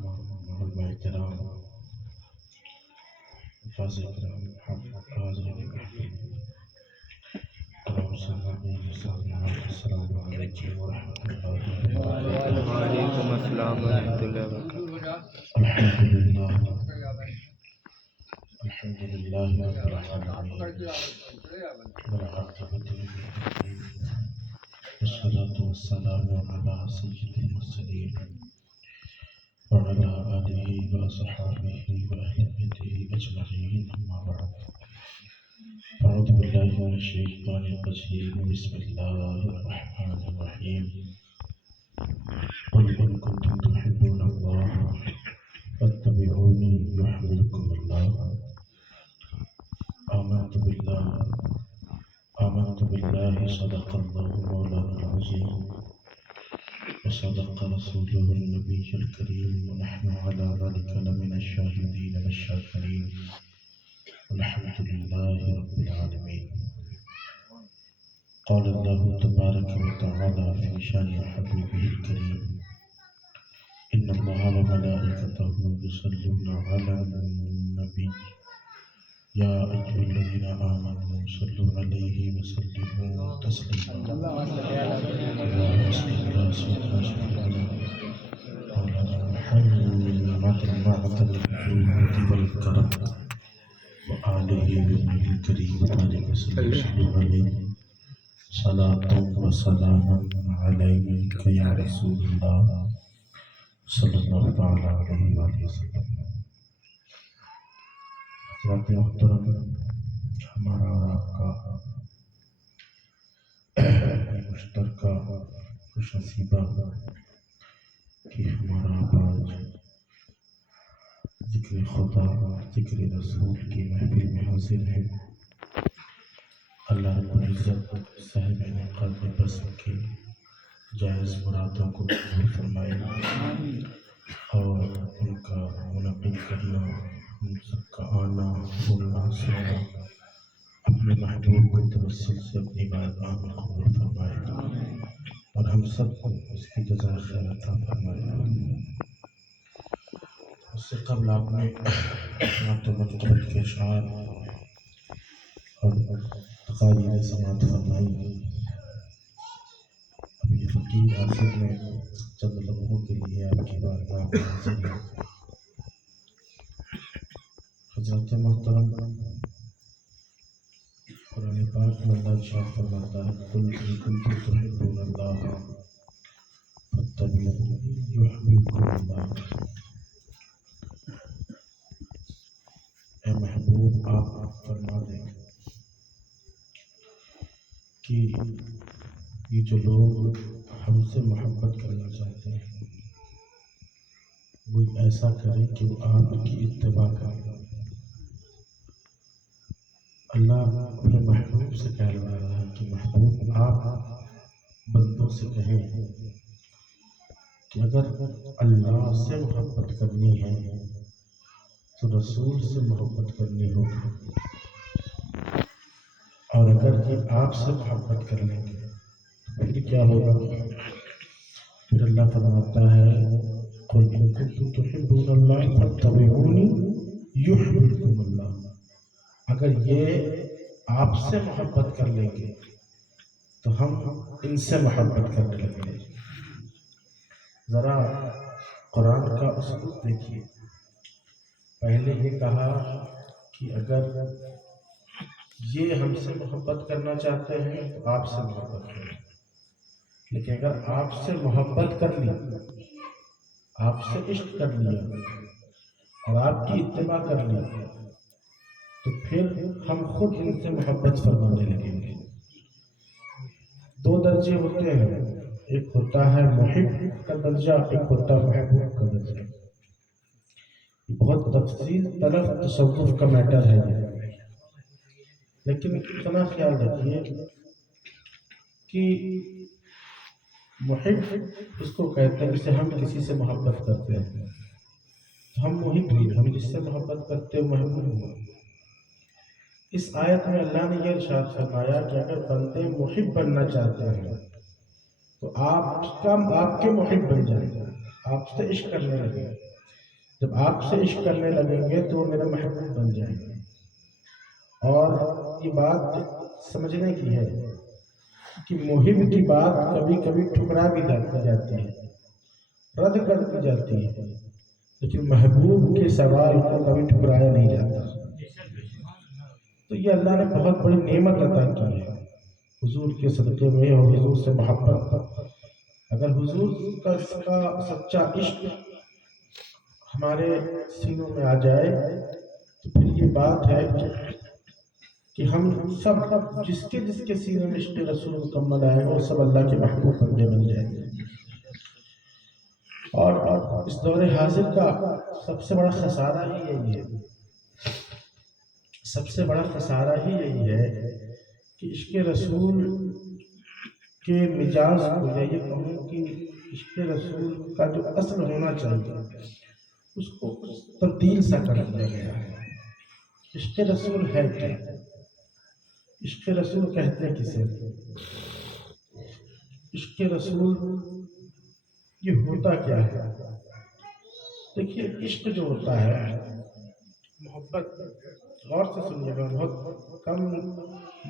تمام علماء کرام حفاظ کرام حاضرین محفل تمام سامعین السلام علیکم ورحمۃ اللہ وبرکاتہ۔ وعلیکم السلام ورحمۃ اللہ وبرکاتہ۔ الحمد للہ الحمد للہ رب العالمین والعاقبۃ للمتقین والصلاة والسلام علی سید المرسلین وعلى آله وصحبه وأهل بيته أجمعين أما بعد أعوذ بالله من الشيطان الرجيم بسم الله الرحمن الرحيم قل إن كنتم تحبون الله فاتبعوني يحببكم الله آمنت بالله صدق الله مولانا العظيم وصدق رسوله النبي الكريم ونحن على ذلك لمن الشاهدين والشاكرين والحمد لله رب العالمين۔ قال الله تبارك وتعالى في شان حبيبه الكريم إن الله وملائكته يصلون على النبي يا أيها الذين آمنوا صلوا عليه وسلموا تسليما۔ اللهم صل على سيدنا شفيعنا مولانا محمد المعدن الجود والكرم وآله وصحبه الكريم وبارك وسلم عليه صلاة وسلاما عليك يا رسول الله صلی اللہ تعالی علیہ وآلہ وسلم۔ حضرات محترم، ہمارا اور آپ کا مشترکہ خوش نصیبہ کہ ہمارا آج ذکر خدا ذکر رسول کی محفل میں حاضر ہے۔ اللہ رب العزت صاحب انعقاد بسم کے جائز مرادوں کو قبول فرمائے اور ان کا منعقد کرنا، ہم سب کا آنا بولنا سننا اپنے محبوب کے توسل سے اپنی بارگاہ میں قبول فرمائے اور ہم سب کو اس کی جزائے خیر عطا فرمائے۔ اس سے قبل آپ نے نعت و منقبت کے اشعار اور تقاریر سماعت فرمائی۔ اب یہ فقیر آخر میں چند لمحوں کے لیے آپ کی بارگاہ میں حاضر ہے۔ حضرت محترم، قرآن پاک میں اللہ ارشاد فرماتا ہے قل ان کنتم تحبون اللہ فاتبعونی یحببکم اللہ۔ اے محبوب، آپ فرما دیں کہ یہ جو لوگ ہم سے محبت کرنا چاہتے ہیں وہ ایسا کریں کہ وہ آپ کی اتباع کریں۔ اللہ اپنے محبوب سے کہلوا رہا ہے کہ محبوب آپ بندوں سے کہیں کہ اگر اللہ سے محبت کرنی ہے تو رسول سے محبت کرنی ہوگی، اور اگر یہ آپ سے محبت کر لیں گے پھر کیا ہوگا؟ پھر اللہ فرماتا ہے قل ان کنتم تحبون اللہ فاتبعونی یحببکم اللہ۔ اگر یہ آپ سے محبت کر لیں گے تو ہم ان سے محبت کرنے لگیں گے۔ ذرا قرآن کا اسلوب دیکھیے، پہلے یہ کہا کہ اگر یہ ہم سے محبت کرنا چاہتے ہیں تو آپ سے محبت کریں، لیکن اگر آپ سے محبت کر لی، آپ سے عشق کر لیا اور آپ کی اتباع کر لی تو پھر ہم خود ان سے محبت فرمانے لگیں گے۔ دو درجے ہوتے ہیں، ایک ہوتا ہے محب کا درجہ، ایک ہوتا ہے محبوب کا درجہ۔ بہت تفصیل طلب تصوف کا میٹر ہے یہ، لیکن اتنا خیال رکھیے کہ محب اس کو کہتے ہیں جسے ہم کسی سے محبت کرتے ہیں، ہم محب ہیں، ہم جس سے محبت کرتے ہیں محبوب ہیں۔ اس آیت میں اللہ نے یہ ارشاد فرمایا کہ اگر بندے محب بننا چاہتے ہیں تو آپ کے محب بن جائیں گے، آپ سے عشق کرنے لگے۔ جب آپ سے عشق کرنے لگیں گے تو وہ میرا محبوب بن جائیں گے۔ اور یہ بات سمجھنے کی ہے کہ محب کی بات کبھی کبھی ٹھکرا بھی جاتی ہے، رد کر دی جاتی ہے، لیکن محبوب کے سوال کو کبھی ٹھکرایا نہیں جاتا۔ تو یہ اللہ نے بہت بڑی نعمت عطا کی ہے حضور کے صدقے میں اور حضور سے محبت۔ اگر حضور کا سچا عشق ہمارے سینوں میں آ جائے تو پھر یہ بات ہے کہ ہم سب جس کے سینے میں عشق رسول مکمل آئے وہ سب اللہ کے محبوب بندے بن جائیں گے۔ اور اس دور حاضر کا سب سے بڑا خسارہ ہی یہی ہے، سب سے بڑا خسارہ ہی یہی ہے کہ عشق رسول کے مجاز کو، یا یہ کہوں کہ عشق رسول کا جو اصل ہونا چاہیے اس کو تبدیل سا کر دیا گیا ہے۔ عشق رسول ہے کیا؟ عشق رسول کہتے ہیں کسے؟ عشق رسول یہ ہوتا کیا ہے؟ دیکھیے، عشق جو ہوتا ہے، محبت، غور سے سنیے گا، بہت کم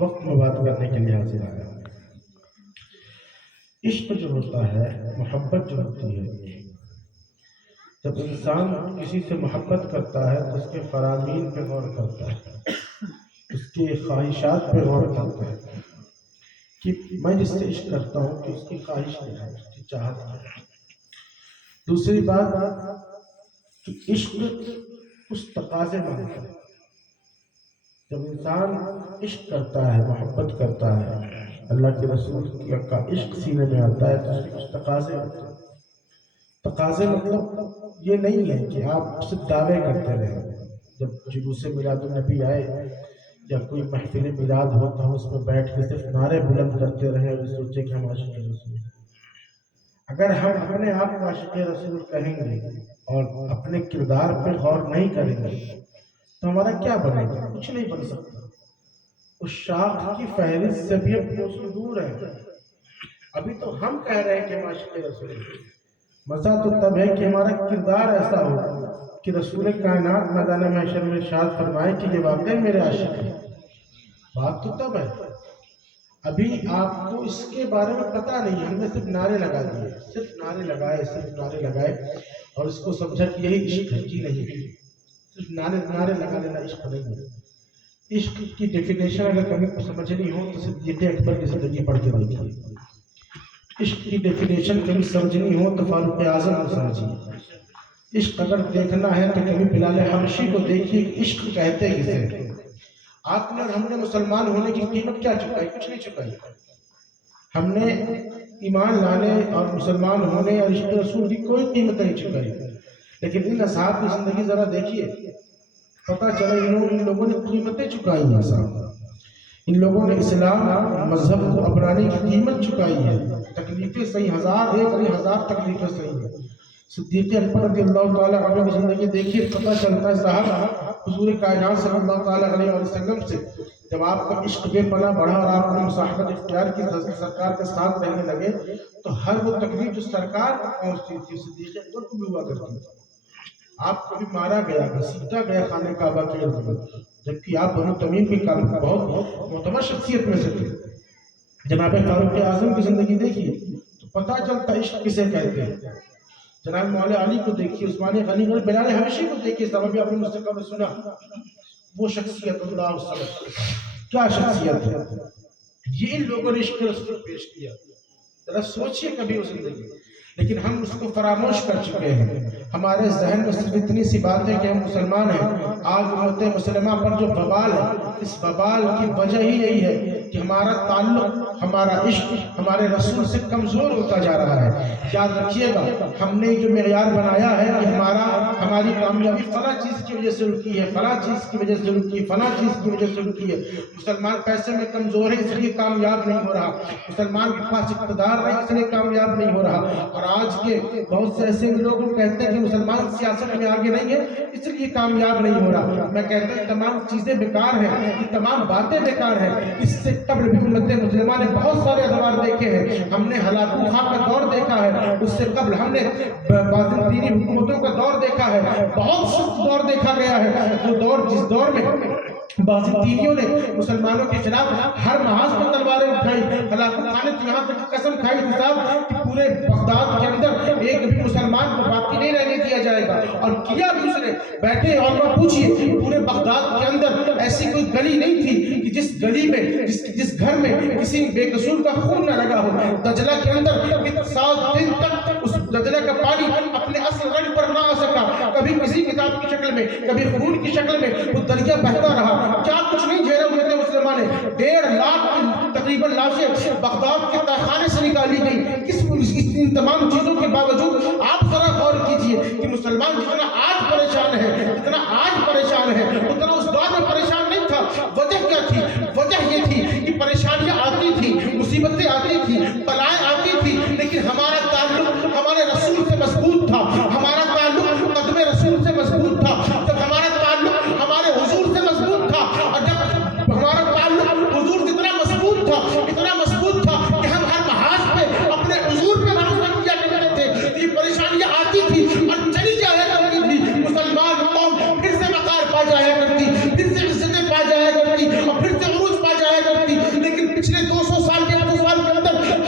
وقت میں بات کرنے کے لیے حاضر آیا۔ عشق جو ہوتا ہے، محبت جو ہوتی ہے، جب انسان کسی سے محبت کرتا ہے تو اس کے فرامین پہ غور کرتا ہے، اس کے خواہشات پہ غور کرتا ہے کہ میں جس سے عشق کرتا ہوں کہ اس کی خواہش کیا ہے، اس کی چاہت کیا ہے۔ دوسری بات کہ عشق اس تقاضے میں ہوتا ہے، جب انسان عشق کرتا ہے، محبت کرتا ہے، اللہ کے رسول کا عشق سینے میں آتا ہے تو اس کے کچھ تقاضے ہوتے ہیں۔ تقاضے مطلب یہ نہیں ہے کہ آپ صرف دعوے کرتے رہیں۔ جب جلوس میلاد النبی آئے یا کوئی محفل میلاد ہو تو ہم اس میں بیٹھ کے صرف نعرے بلند کرتے رہیں اور سوچیں کہ ہم عاشق رسول ہیں۔ اگر ہم اپنے آپ کو عاشق رسول کہیں گے اور اپنے کردار پہ غور نہیں کریں گے تو ہمارا کیا بنے گا؟ کچھ نہیں بن سکتا۔ اس شاخ کی فہرست سے بھی اب کوسوں دور ہے۔ ابھی تو ہم کہہ رہے ہیں کہ ہم عاشق رسول ہیں، مزہ تو تب ہے کہ ہمارا کردار ایسا ہو کہ رسول کائنات میدان محشر میں ارشاد فرمائے کہ یہ واقعی میرے عاشق ہیں۔ بات تو تب ہے، ابھی آپ کو اس کے بارے میں پتہ نہیں، ہم نے صرف نعرے لگا دیے، صرف نعرے لگائے اور اس کو سمجھا کہ یہی عشق ہے۔ جی نہیں، صرف نعرے لگا لینا عشق نہیں ہے۔ عشق کی ڈیفینیشن اگر کبھی سمجھنی ہو تو صدیق اکبر کی زندگی پڑھ کے دیکھیے۔ عشق کی ڈیفینیشن کبھی سمجھنی ہو تو فاروق اعظم کو سمجھیے۔ عشق اگر دیکھنا ہے تو کبھی بلال حبشی کو دیکھیے کہ عشق کہتے کسے۔ آپ نے اور ہم نے مسلمان ہونے کی قیمت کیا چکائی؟ کچھ نہیں چکائی۔ ہم نے ایمان لانے اور مسلمان ہونے اور عشق رسول کی کوئی قیمت نہیں چکائی، لیکن ان اصحاب کی زندگی ذرا دیکھیے، پتہ چلے ان لوگوں نے قیمتیں چکائی ہیں۔ ان لوگوں نے اسلام مذہب کو اپنانے کی قیمت چکائی ہے، تکلیفیں صحیح، ہزار تکلیفیں صحیح ہیں۔ صدیق اکبر رضی اللہ تعالیٰ عنہ کی زندگی دیکھیے، پتہ چلتا ہے صاحب حضور کائنات صلی اللہ تعالیٰ علیہ وسلم سے جب آپ کا عشق بے پناہ بڑھا اور آپ نے مصاحبت اختیار کی، سرکار کے ساتھ رہنے لگے، تو ہر وہ تکلیف جو سرکار کو پہنچتی تھی صدیق اکبر کو بھی ہوا کرتی تھی۔ آپ کو بھی مارا گیا، گھسیٹا گیا خانہ کعبہ کے ارد گرد، جبکہ آپ بنو تمیم کی بہت معتبر شخصیت میں سے تھے۔ جناب فاروق اعظم کی زندگی دیکھیے تو پتہ چلتا عشق کسے کہتے ہیں۔ جناب مولا علی کو دیکھیے، عثمان غنی کو، بلال حبشی کو دیکھیے، سبب آپ نے مجھ سے قبل سنا، وہ شخصیت اللہ صلی، کیا شخصیت ہے۔ یہ ان لوگوں نے عشق رسول پیش کیا، ذرا سوچئے کبھی وہ زندگی، لیکن ہم اس کو فراموش کر چکے ہیں۔ ہمارے ذہن میں صرف اتنی سی بات ہے کہ ہم مسلمان ہیں۔ آج امت مسلمہ پر جو وبال ہے، اس وبال کی وجہ ہی یہی ہے کہ ہمارا تعلق، ہمارا عشق ہمارے رسول سے کمزور ہوتا جا رہا ہے۔ یاد رکھیے گا، ہم نے جو معیار بنایا ہے کہ ہماری کامیابی فلاں چیز کی وجہ سے رکی ہے، فلاں چیز کی وجہ سے رکی ہے، فلاں چیز کی وجہ سے رکی ہے۔ مسلمان پیسے میں کمزور ہے اس لیے کامیاب نہیں ہو رہا، مسلمان کے پاس اقتدار نہیں اس لیے کامیاب نہیں ہو رہا۔ اور آج کے بہت سے ایسے لوگ کہتے ہیں کہ مسلمان سیاست میں آگے نہیں ہے اس لیے کامیاب نہیں ہو رہا۔ میں کہتا ہوں تمام چیزیں بیکار ہیں، یہ تمام باتیں بیکار ہیں۔ اس سے قبل بھی امت مسلمہ نے بہت سارے ادوار دیکھے ہیں۔ ہم نے ہلاکو خان کا دور دیکھا ہے، اس سے قبل ہم نے بازنطینی حکومتوں کا دور دیکھا ہے، بہت سخت دور دیکھا گیا ہے، وہ دور جس دور میں بازدینیوں نے مسلمانوں کے خلاف ہر محاذ پر تلواریں اٹھائی، ہلاکت خانے تو یہاں تک قسم کھائی تھی صاحب کہ پورے بغداد کے اندر ایک بھی مسلمان کو باقی نہیں رہنے دیا جائے گا، اور کیا بھی اس نے، بیٹھے علماء پوچھئے پورے بغداد کے اندر ایسی کوئی گلی نہیں تھی کہ جس گلی میں جس گھر میں کسی بے قصور کا خون نہ لگا ہو، دجلہ کے اندر 7 دن تک اس دجلہ کا پانی اپنے اصل رنگ پر نہ آ سکا، کبھی کسی کتاب کی شکل میں، کبھی خون کی شکل میں وہ دریا بہتا رہا، کیا کچھ نہیں جھیلا ہوئے تھے مسلمان نے، 1.5 لاکھ تقریباً لاشیں بغداد کے تہخانے سے نکالی گئی، ان تمام چیزوں کے باوجود آپ ذرا غور کیجئے کہ مسلمان جتنا آج پریشان ہے اتنا اس دور میں پریشان نہیں تھا۔ وجہ کیا تھی؟ وجہ یہ تھی کہ پریشانیاں آتی تھی، مصیبتیں آتی تھی، بلائیں آتی تھی، لیکن ہمارا تعلق ہمارے رسول سے مضبوط تھا، ہمارا تعلق قدم رسول سے مضبوط تھا، جب ہمارا تعلق ہمارے حضور سے مضبوط تھا، اور جب ہمارا تعلق حضور سے اتنا مضبوط تھا کہ ہم ہر محاذ پہ اپنے حضور پہ بھروسہ کیا کرتے تھے، یہ پریشانیاں آتی تھی اور چلی جایا کرتی تھی، مسلمان قوم پھر سے وقار پا جایا کرتی، پھر سے عزتیں پا جایا کرتی اور پھر سے عروج پا جایا کرتی، لیکن پچھلے 200 سال کے اندر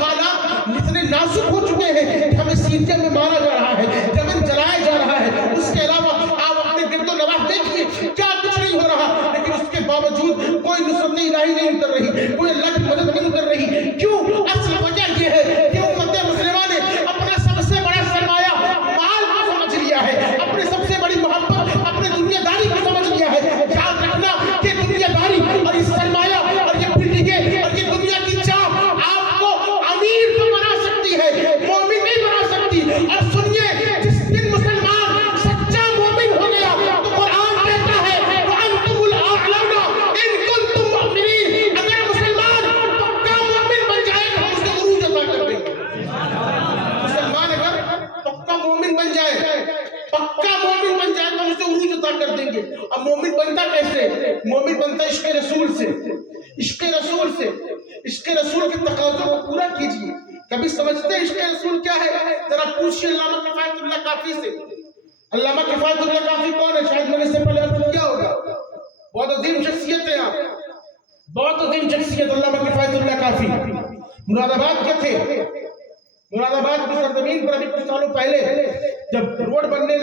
حالات اتنے نازک ہو چکے ہیں کہ ہمیں سیریہ میں مارا جا رہا ہے، جمن جلایا جا رہا ہے، اس کے علاوہ آپ اپنے گرد و نواح دیکھیے کیا کچھ نہیں ہو رہا، لیکن اس کے باوجود کوئی نصرت الہی نہیں اتر رہی، کوئی اللہ کی مدد نہیں اتر رہی، کیوں؟ اصل وجہ یہ ہے کہ امت مسلمہ نے اپنا سب سے بڑا سرمایہ مال کو سمجھ لیا ہے، اپنے سب سے بڑی محبت اپنے دنیا داری کو سمجھ لیا ہے۔ یاد رکھنا کہ دنیا داری اور اس سرمایہ اور یہ بلڈنگیں اور یہ دنیا کی چاہ آپ کو امیر تو بنا سکتی ہے، مومن نہیں بنا سکتی، اور سنیے جس دن مسلمان سچا مومن ہو گیا تو قرآن کہتا ہے وَأَنْتُمُ الْأَعْلَوْنَ إِن كُنتُم مُؤْمِنِينَ، اگر مسلمان پکا مومن بن جائے تو ہم اسے عروج عطا کر دیں گے۔ مسلمان اگر پکا مومن بن جائے تو ہم اسے عروج عطا کر دیں گے۔ اب مومن بنتا کیسے؟ مومن بنتا عشق رسول سے، عشق رسول کے تقاضوں کو پورا کیجیے۔ کبھی سمجھتے ہیں عشق رسول کیا ہے؟ ذرا پوچھئے علامہ کفایت اللہ کافی سے۔ علامہ کفایت اللہ کافی کون ہے؟ شاید میں نے اس سے پہلے عرض کیا ہوگا، بہت عظیم شخصیت ہے آپ، بہت عظیم شخصیت علامہ کفایت اللہ کافی۔ مراد آباد کے تھے، مراد آباد کی سرزمین پر ابھی کچھ سالوں پہلے جب روڈ بننے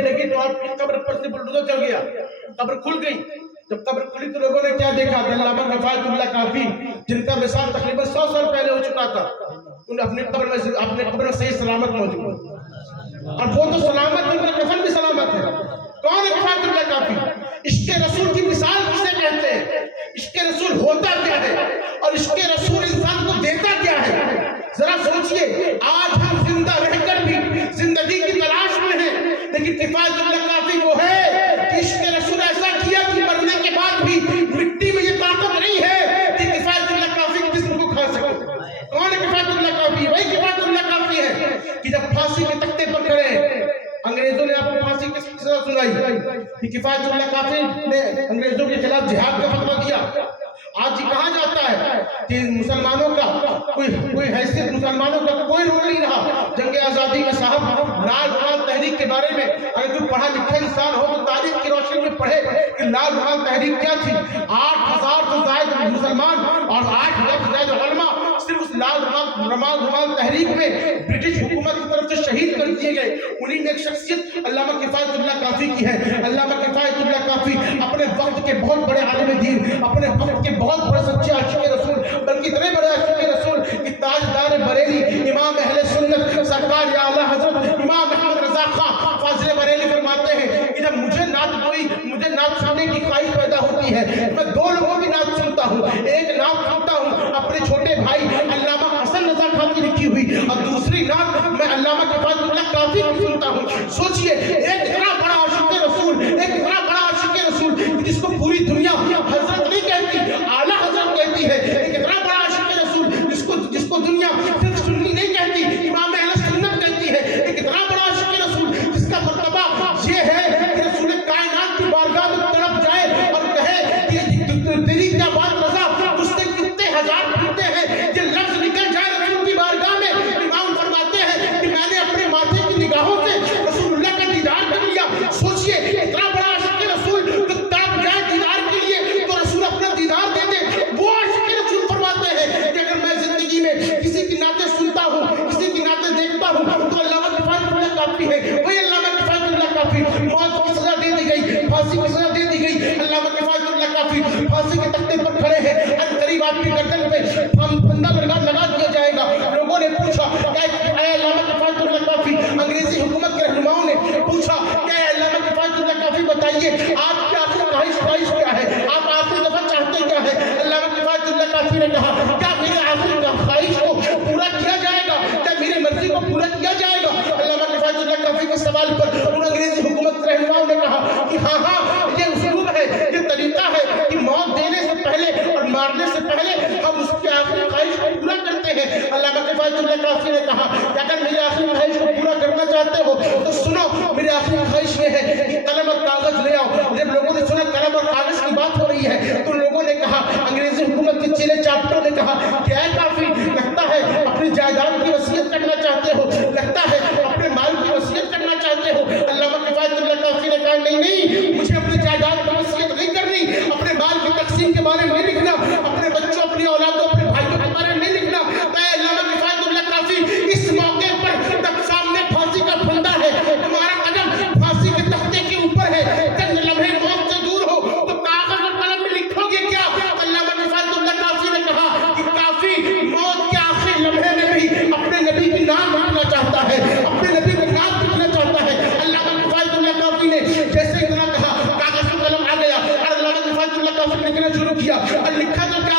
لگی تو آپ کی قبر پر سے بلڈوزر چل گیا، قبر کھل گئی۔ جب قبر کھلی تو لوگوں نے کیا دیکھا کہ علامہ کفایت اللہ کافی جن کا وصال تقریباً 100 سال پہلے ہو چکا تھا، انہیں اپنے قبر میں صحیح سلامت موجود، اور وہ تو سلامت، ان کا کفن بھی سلامت ہے۔ کون ہے کفایت اللہ کافی؟ عشق رسول کی مثال کسے کہتے ہیں؟ عشق رسول ہوتا کیا ہے اور عشق رسول انسان کو دیتا کیا ہے؟ ذرا سوچئے، آج ہم زندہ رہ کر بھی زندگی کی تلاش میں ہیں، لیکن کفایت اللہ کافی وہ ہے کہ عشق رسول ایسا کیا کہ مرنے کے بعد بھی مٹی میں یہ طاقت نہیں ہے کہ کفایت اللہ کافی کے جسم کو کھا سکے۔ کون ہے کفایت اللہ کافی؟ وہی کفایت اللہ کافی ہے کہ جب پھانسی کے تختے پر کھڑے، انگریزوں نے آپ کو پھانسی کی سزا سنائی کہ کفایت اللہ کافی نے انگریزوں کے خلاف جہاد کا فتویٰ دیا۔ آج یہ کہا جاتا ہے کہ مسلمانوں کا کوئی حیثیت، مسلمانوں کا کوئی رول نہیں رہا جنگ آزادی میں۔ صاحب لال رومال تحریک کے بارے میں اگر کوئی پڑھا لکھا انسان ہو تو تاریخ کی روشنی میں پڑھے کہ لال رومال تحریک کیا تھی۔ 8,000 سے زائد مسلمان اور 8,000 سے زائد علماء صرف اس لال رومال تحریک میں برٹش حکومت کی طرف سے شہید کر دیے گئے۔ انہی میں ایک شخصیت علامہ کفایت اللہ کافی کی ہے۔ علامہ کفایت اللہ کافی اپنے وقت کے بہت بڑے عالم دین، اپنے وقت کے بہت بڑے سچے عاشق رسول، بلکہ اتنے بڑے عاشق رسول کہ تاجدار بریلی امام اہل سنت سرکار یا اعلیٰ حضرت امام احمد رضا خان فاضل بریلی فرماتے ہیں کہ جب مجھے نعت سننے کی خواہش پیدا ہوتی ہے، میں 2 لوگوں کی نعت سنتا ہوں۔ ایک نعت سنتا ہوں اپنے چھوٹے بھائی علامہ حسن رضا خان کی لکھی ہوئی، اور دوسری نعت میں علامہ کفایت اللہ کافی کی سنتا ہوں۔ سوچئے ایک اتنا بڑا عاشق رسول، ایک اتنا بڑا عاشق رسول جس کو پوری دنیا حضرت نہیں کہتی، اعلیٰ حضرت کہتی ہے، ایک اتنا بڑا عاشق رسول جس کو دنیا صرف سنی نہیں کہتی، امام اہل سنت کہتی ہے، ایک اتنا بڑا عاشق رسول جس کا مرتبہ یہ ہے کہ رسول کائنات کی بارگاہ میں تڑپ جائے اور کہے کہ تیری کیا بات رضا، اس سے کتنے ہزار پھرتے ہیں، یہ لفظ نکل جائے رسول کی بارگاہ میں، امام فرماتے ہیں کہ میں نے काफी है, वही अल्लामा किफायतुल्लाह काफी। मौत की सजा दे दी गई, फांसी की सजा दे दी गई, अल्लामा किफायतुल्लाह काफी फांसी के तख्ते पर खड़े हैं। करीब आपकी गर्दन पे फंदा लगा दिया जाएगा। लोगों ने पूछा क्या अल्लामा किफायतुल्लाह काफी, अंग्रेजी हुकूमत के रहनुमाओं ने पूछा क्या अल्लामा किफायतुल्लाह काफी बताइए आपकी आखिरी ख्वाहिश क्या है, आप आखिरी दफा चाहते क्या है? अल्लामा किफायतुल्लाह काफी ने कहा क्या मेरी आखिरी ख्वाहिश को पूरा किया जाएगा, क्या मेरी मर्जी को पूरा किया जाएगा? अल्लामा किफायतुल्लाह काफी के सवाल पर उन अंग्रेजी हुकूमत के रहनुमाओं ने कहा कि हाँ, ये उस्लूब है, ये तरीका है कि मौत देने से पहले और मारने से पहले हम उसकी आखिरी ख्वाहिश को पूरा करते हैं। अल्लामा किफायतुल्लाह काफी ने कहा कि अगर मेरी आखिरी ख्वाहिश को पूरा करना चाहते हो तो सुनो, मेरी आखिरी ख्वाहिश ये है कि कलम और कागज ले आओ। जब लोगों ने सुना कलम और कागज की बात हो रही है तो लोगों ने कहा, अंग्रेजी हुकूमत के चेले चापटों ने कहा क्या है काफी, लगता है अपनी जायदाद की वसीयत करना चाहते हो, लगता है अपने माल की वसीयत करना चाहते हो। अल्लामा किफायतुल्लाह काफी ने कहा नहीं, मुझे अपनी जायदाद की वसीयत नहीं करनी, अपने माल की तकसीम के बारे में नहीं लिखना, अपने बच्चों, अपनी औलादों, अपने भाइयों के बारे में नहीं लिखना। मैं अल्लामा किफायतुल्लाह काफी इस मौके पर तब सामने फांसी का फंदा है, तुम्हारा कदम फांसी के तख्ते के ऊपर है, चंद लम्हे मौत से दूर हो तो कागज और कलम में लिखोगे क्या? अल्लामा किफायतुल्लाह काफी ने कहा कि काफी मौत के आखिरी लम्हे में भी अपने नबी की नाम लिखना चाहता है, अपने नबी का नाम लिखना चाहता है। अल्लामा किफायतुल्लाह काफी ने जैसे इतना कहा कागज और कलम आ गया और अल्लामा किफायतुल्लाह काफी ने लिखना शुरू किया और लिखा तो क्या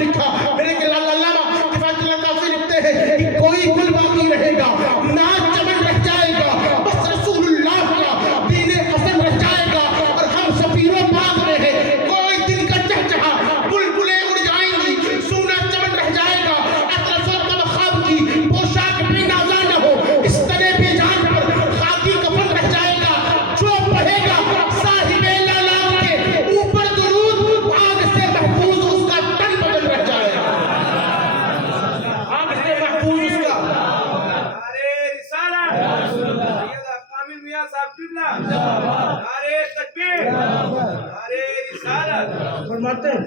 लिखा, मेरे के अल्लामा किफायतुल्लाह काफी लिखते हैं कि कोई दिल बाकी रहेगा ना चमन रह जाएगा, बस रसूलुल्लाह का दीन हसन रह जाएगा और हम सफीरों बाग में है। कोई दिन का चहचहा बुलबुलें उड़ जाएंगी, सूना चमन रह जाएगा, अतरफों का मखाब की पोशाक भी नाज़ा न हो, इस तरह बेजान पर खाकी कफन रह जाएगा। जो पढ़ेगा साहिबे लालात के ऊपर दुरूद, आग से महफूज उसका तन बदन रह जाएगा, आग से महफूज उसका। अरे रिसालत सैयद कामिल मियां साहब किबला, अरे तकबीर, अरे रिसालत फरमाते हैं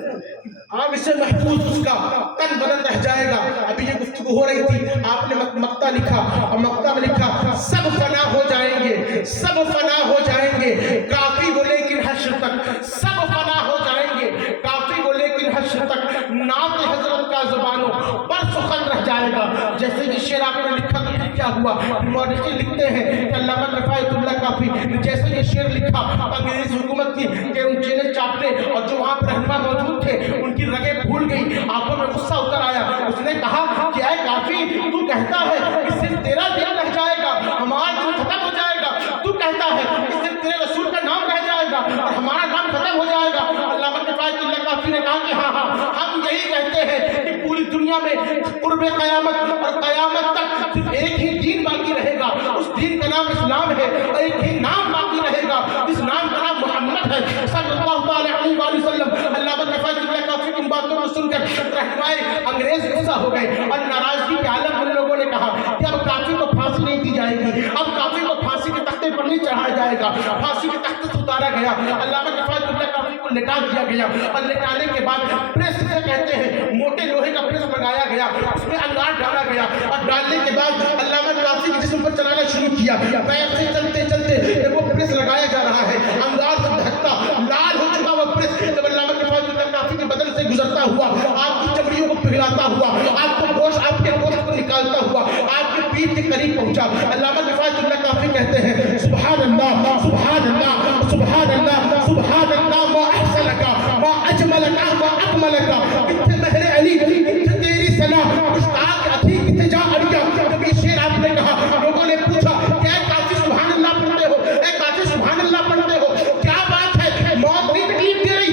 आग से महफूज उसका तन बदन रह जाएगा। अभी ये गुफ्तगू हो रही थी, आपने मक्ता लिखा और मक्ता में लिखा सब फना हो जाएंगे, सब फना हो जाएंगे, काफी वो लेकिन हश्र तक, सब फना हो जाएंगे, काफी वो लेकिन हश्र तक, नात हजरत का जुबानों पर सुखन रह जाएगा। जैसे ये शेर आपने लिखा तो क्या हुआ, मौलिकी लिखते हैं कि अल्लामा किफायतुल्लाह काफी जैसे ये शेर लिखा, अंग्रेज हुकूमत की के उन चेले चापटे और जो वहाँ पर रहनुमा मौजूद थे उनकी रगें फूल गई, आंखों में गुस्सा उतर आया। उसने कहा क्या है काफी, तू कहता है कि सिर्फ तेरा दिन रह जाएगा, हमारा दिन खत्म हो जाएगा, तू कहता है कि सिर्फ तेरे रसूल का नाम रह जाएगा और हमारा नाम खत्म हो जाएगा। अल्लामा किफायतुल्लाह काफी ने कहा कि हाँ, हम यही कहते हैं कि पूरी दुनिया में कुर्बे क़यामत और क़यामत तक सिर्फ एक ही दीन बाकी रहेगा, उस दीन का नाम इस्लाम है, और एक ही नाम बाकी रहेगा, इस नाम का नाम मोहम्मद है सल्लल्लाहु अलैहि वसल्लम। अल्लामा किफायतुल्लाह काफी की बातों को सुनकर रहनुमाए अंग्रेज गुस्सा हो गए और नाराजगी के आलम उन लोगों ने कहा कि अब काफी को फांसी नहीं दी जाएगी, अब काफी को फांसी के तख्ते पर नहीं चढ़ाया जाएगा। फांसी के तख्ते से उतारा गया, अल्लामा किफायतुल्लाह काफी को लिटा दिया गया और लिटाने के बाद प्रेस से कहते हैं मोटे लोहे का प्रेस लगाया गया, उसमें अंगार डाला गया और डालने के बाद अल्लामा काफी के जिस्म पर चलाना शुरू किया। पैर से चलते चलते वो प्रेस लगाया जा रहा है, अंगार से ढकता लाल हो चुका वो प्रेस जब अल्लामा किफायतुल्लाह काफी के बदन से गुजरता हुआ, आपकी चमड़ियों को पिघलाता हुआ, आपको गोश्त आपके गोश्त को निकालता हुआ आपके पीठ के करीब पहुंचा। अल्लामा किफायतुल्लाह काफी कहते हैं सुभान अल्लाह, सुभान अल्लाह, सुभान अल्लाह, सुभान अल्लाह, मा अहसनका, मा अजमलका, मा अकमलका, कितने महरे अली, कितने तेरी सलाह, मुश्ताक अथी कितने जा अड़िया। जब ये शेर आपने कहा, लोगों ने पूछा क्या काफी सुभान अल्लाह पढ़ते हो, काफी सुभान अल्लाह पढ़ते हो, क्या बात है, मौत नहीं तकलीफ दे रही,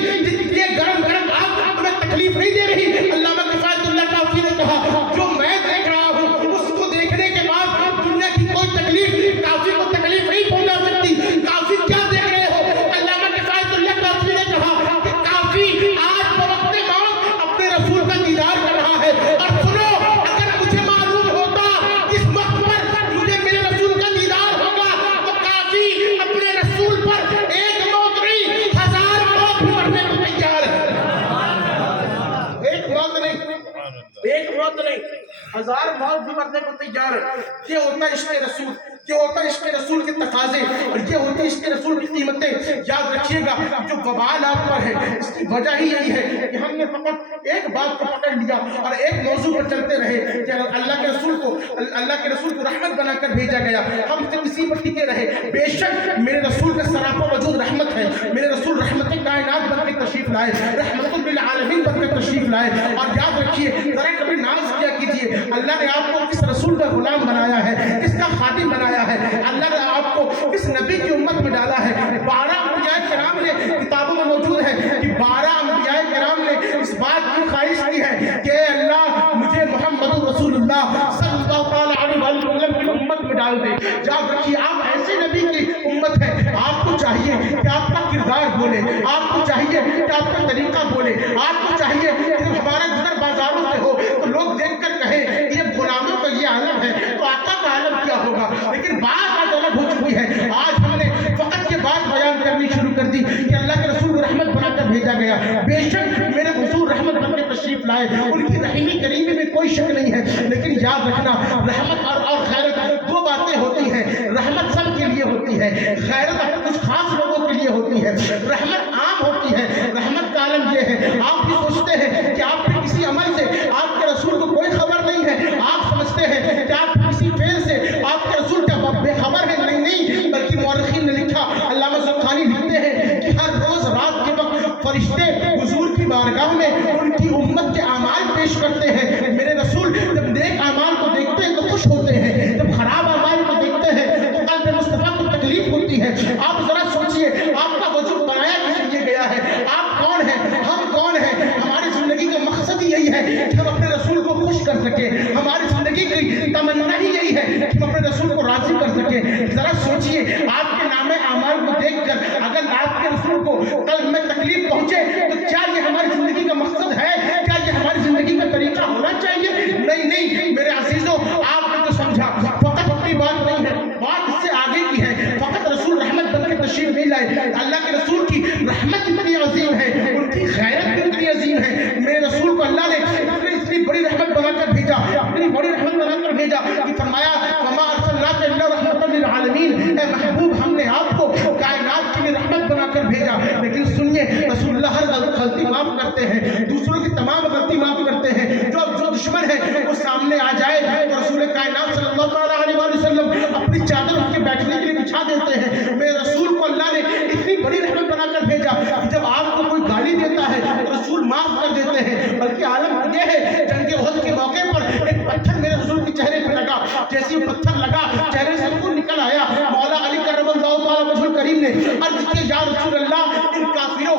ये गरम गरम आग तुम्हें तकलीफ नहीं दे रही। अल्लामा किफायतुल्लाह काफी ने कहा जो मैं देख रहा हूँ उसको देखने के बाद दुनिया की कोई तकलीफ काफी को तकलीफ नहीं पहुंचा सकती। काफी क्या देख रहे हो? अल्लामा किफायतुल्लाह काफी ने कहा कि काफी आज बवक्ते मौत अपने रसूल का दीदार कर रहा है। और सुनो, अगर मुझे मालूम होता इस वक्त पर मुझे मेरे रसूल का दीदार होगा तो काफी अपने रसूल पर एक मौत नहीं 1000 मौत भी मरने को तैयार है। एक मौत नहीं, 1000 मौत भी मरने को तैयार है। ये होता है इश्क़ रसूल, ये होता है इश्क़ रसूल के तकाज़े, और ये होती है इश्क़ रसूल की कीमतें। याद रखिएगा जो वबाल आप पर है इसकी वजह ही यही है कि हमने फकत एक बात को पकड़ लिया और एक मौजू पर चलते रहे कि अल्लाह के रसूल को रहमत बनाकर भेजा गया, हम सिर्फ इसी पर टिके रहे। बेशक मेरे रसूल का सरापा वजूद रहमत है, मेरे रसूल रहमत कायनात बनकर तशरीफ लाए, रहमतुल लिल आलमीन बनकर तशरीफ लाए। और याद रखिए जरा कभी नाज किया कीजिए, अल्लाह ने आपको किस रसूल का गुलाम बनाया है, किसका खादिम बनाया है, अल्लाह ने आपको किस नबी की उम्मत में डाला है। 12 अंबियाए किराम ने, किताबों में मौजूद है कि 12 अंबियाए किराम ने इस बात की ख्वाहिश की है कि अल्लाह मुझे मोहम्मद रसूलुल्लाह सल्लल्लाहु अलैहि वसल्लम की उम्मत में डाल दे। याद रखिए आप ऐसे नबी की उम्मत है, आपको चाहिए कि आपका किरदार बोले, आपको चाहिए कि आपका तरीका बोले, आपको चाहिए कि जब हमारा गुजर बाजारों से हो तो लोग देखकर कहें कि ये गुलामों का ये आलम है तो आका का आलम क्या होगा। लेकिन बात आज अलग हो चुकी है, आज हमने फकत ये बात बयान करनी शुरू कर दी कि अल्लाह के रसूल को रहमत बनाकर भेजा गया। बेशक मेरे हुजूर रहमत बनकर तशरीफ लाए, उनकी रहीमी करीमी में कोई शक नहीं है। लेकिन याद रखना रहमत और खैरत दो बातें होती हैं। रहमत सब के लिए होती है, खैरत कुछ खास लोगों के लिए होती है। रहमत आम होती है, रहमत का आलम ये है आप भी सोचते हैं कि आपके किसी अमल से आपके रसूल को कोई खबर नहीं है, आप समझते हैं कि आप किसी फेल से आपके रसूल का बेखबर है। नहीं, बल्कि मौरखीन ने लिखा, अल्लामा ज़रक़ानी लिखते हैं कि हर रोज रात के वक्त फरिश्ते हुजूर की बारगाह में उनकी उम्मत के अमाल पेश करते हैं। मेरे रसूल जब नेक अमाल को देखते हैं तो खुश होते हैं, जब खराब अमाल को देखते हैं तो क़ल्ब मुस्तफ़ा को तकलीफ होती है। आप जरा सोचिए आपका वजूद बनाया किस लिए गया है, आप कौन हैं, हम कौन हैं। हमारी जिंदगी का मकसद ही यही है कि हम अपने रसूल को खुश कर सके, हमारी जिंदगी की तमन्ना ही यही है कि हम अपने रसूल को राजी कर सके। जरा सोचिए आपके नामे अमाल को देखकर अगर आपके रसूल को कल्ब में तकलीफ पहुंचे तो क्या ये हमारी जिंदगी का मकसद है, क्या ये हमारी जिंदगी का तरीका होना चाहिए। नहीं मेरे अजीजों, आपने तो समझा फकत अपनी बात नहीं है, बात इससे आगे की है। फकत रसूल रहमत बनकर तशरीफ नहीं लाए, अल्लाह के रसूल की रहमत इतनी अजीम है, उनकी खैरत भी इतनी अजीम है। मेरे रसूल को अल्लाह ने इतनी बड़ी रहमत बनाकर भेजा, इतनी बड़ी रहमत बनाकर भेजा कि फरमाया वमा अरसलनाका इल्ला रहमतल लिल आलमीन, ए महबूब हमने आपको कायनात के लिए रहमत बनाकर भेजा। लेकिन सुनिए रसूलुल्लाह हर गलती माफ करते हैं, दूसरों की तमाम गलती माफ करते हैं। जो दुश्मन है वो सामने आ जाए तो रसूल कायनात सल्लल्लाहु अलैहि वसल्लम अपनी चादर उसके बैठने के लिए बिछा देते हैं। मेरे रसूल को अल्लाह ने इतनी बड़ी रहमत बनाकर भेजा कि जब आपको कोई गाली देता है तो रसूल माफ कर देते हैं। बल्कि आलम यह है जंग उहद के मौके पर एक पत्थर मेरे रसूल के चेहरे पर लगा, जैसे वो पत्थर लगा चेहरे से खून निकल आया। मौला अली करमल्लाहु ताला वजहुल करीम ने अर्ज किया या रसूल अल्लाह इन काफिरों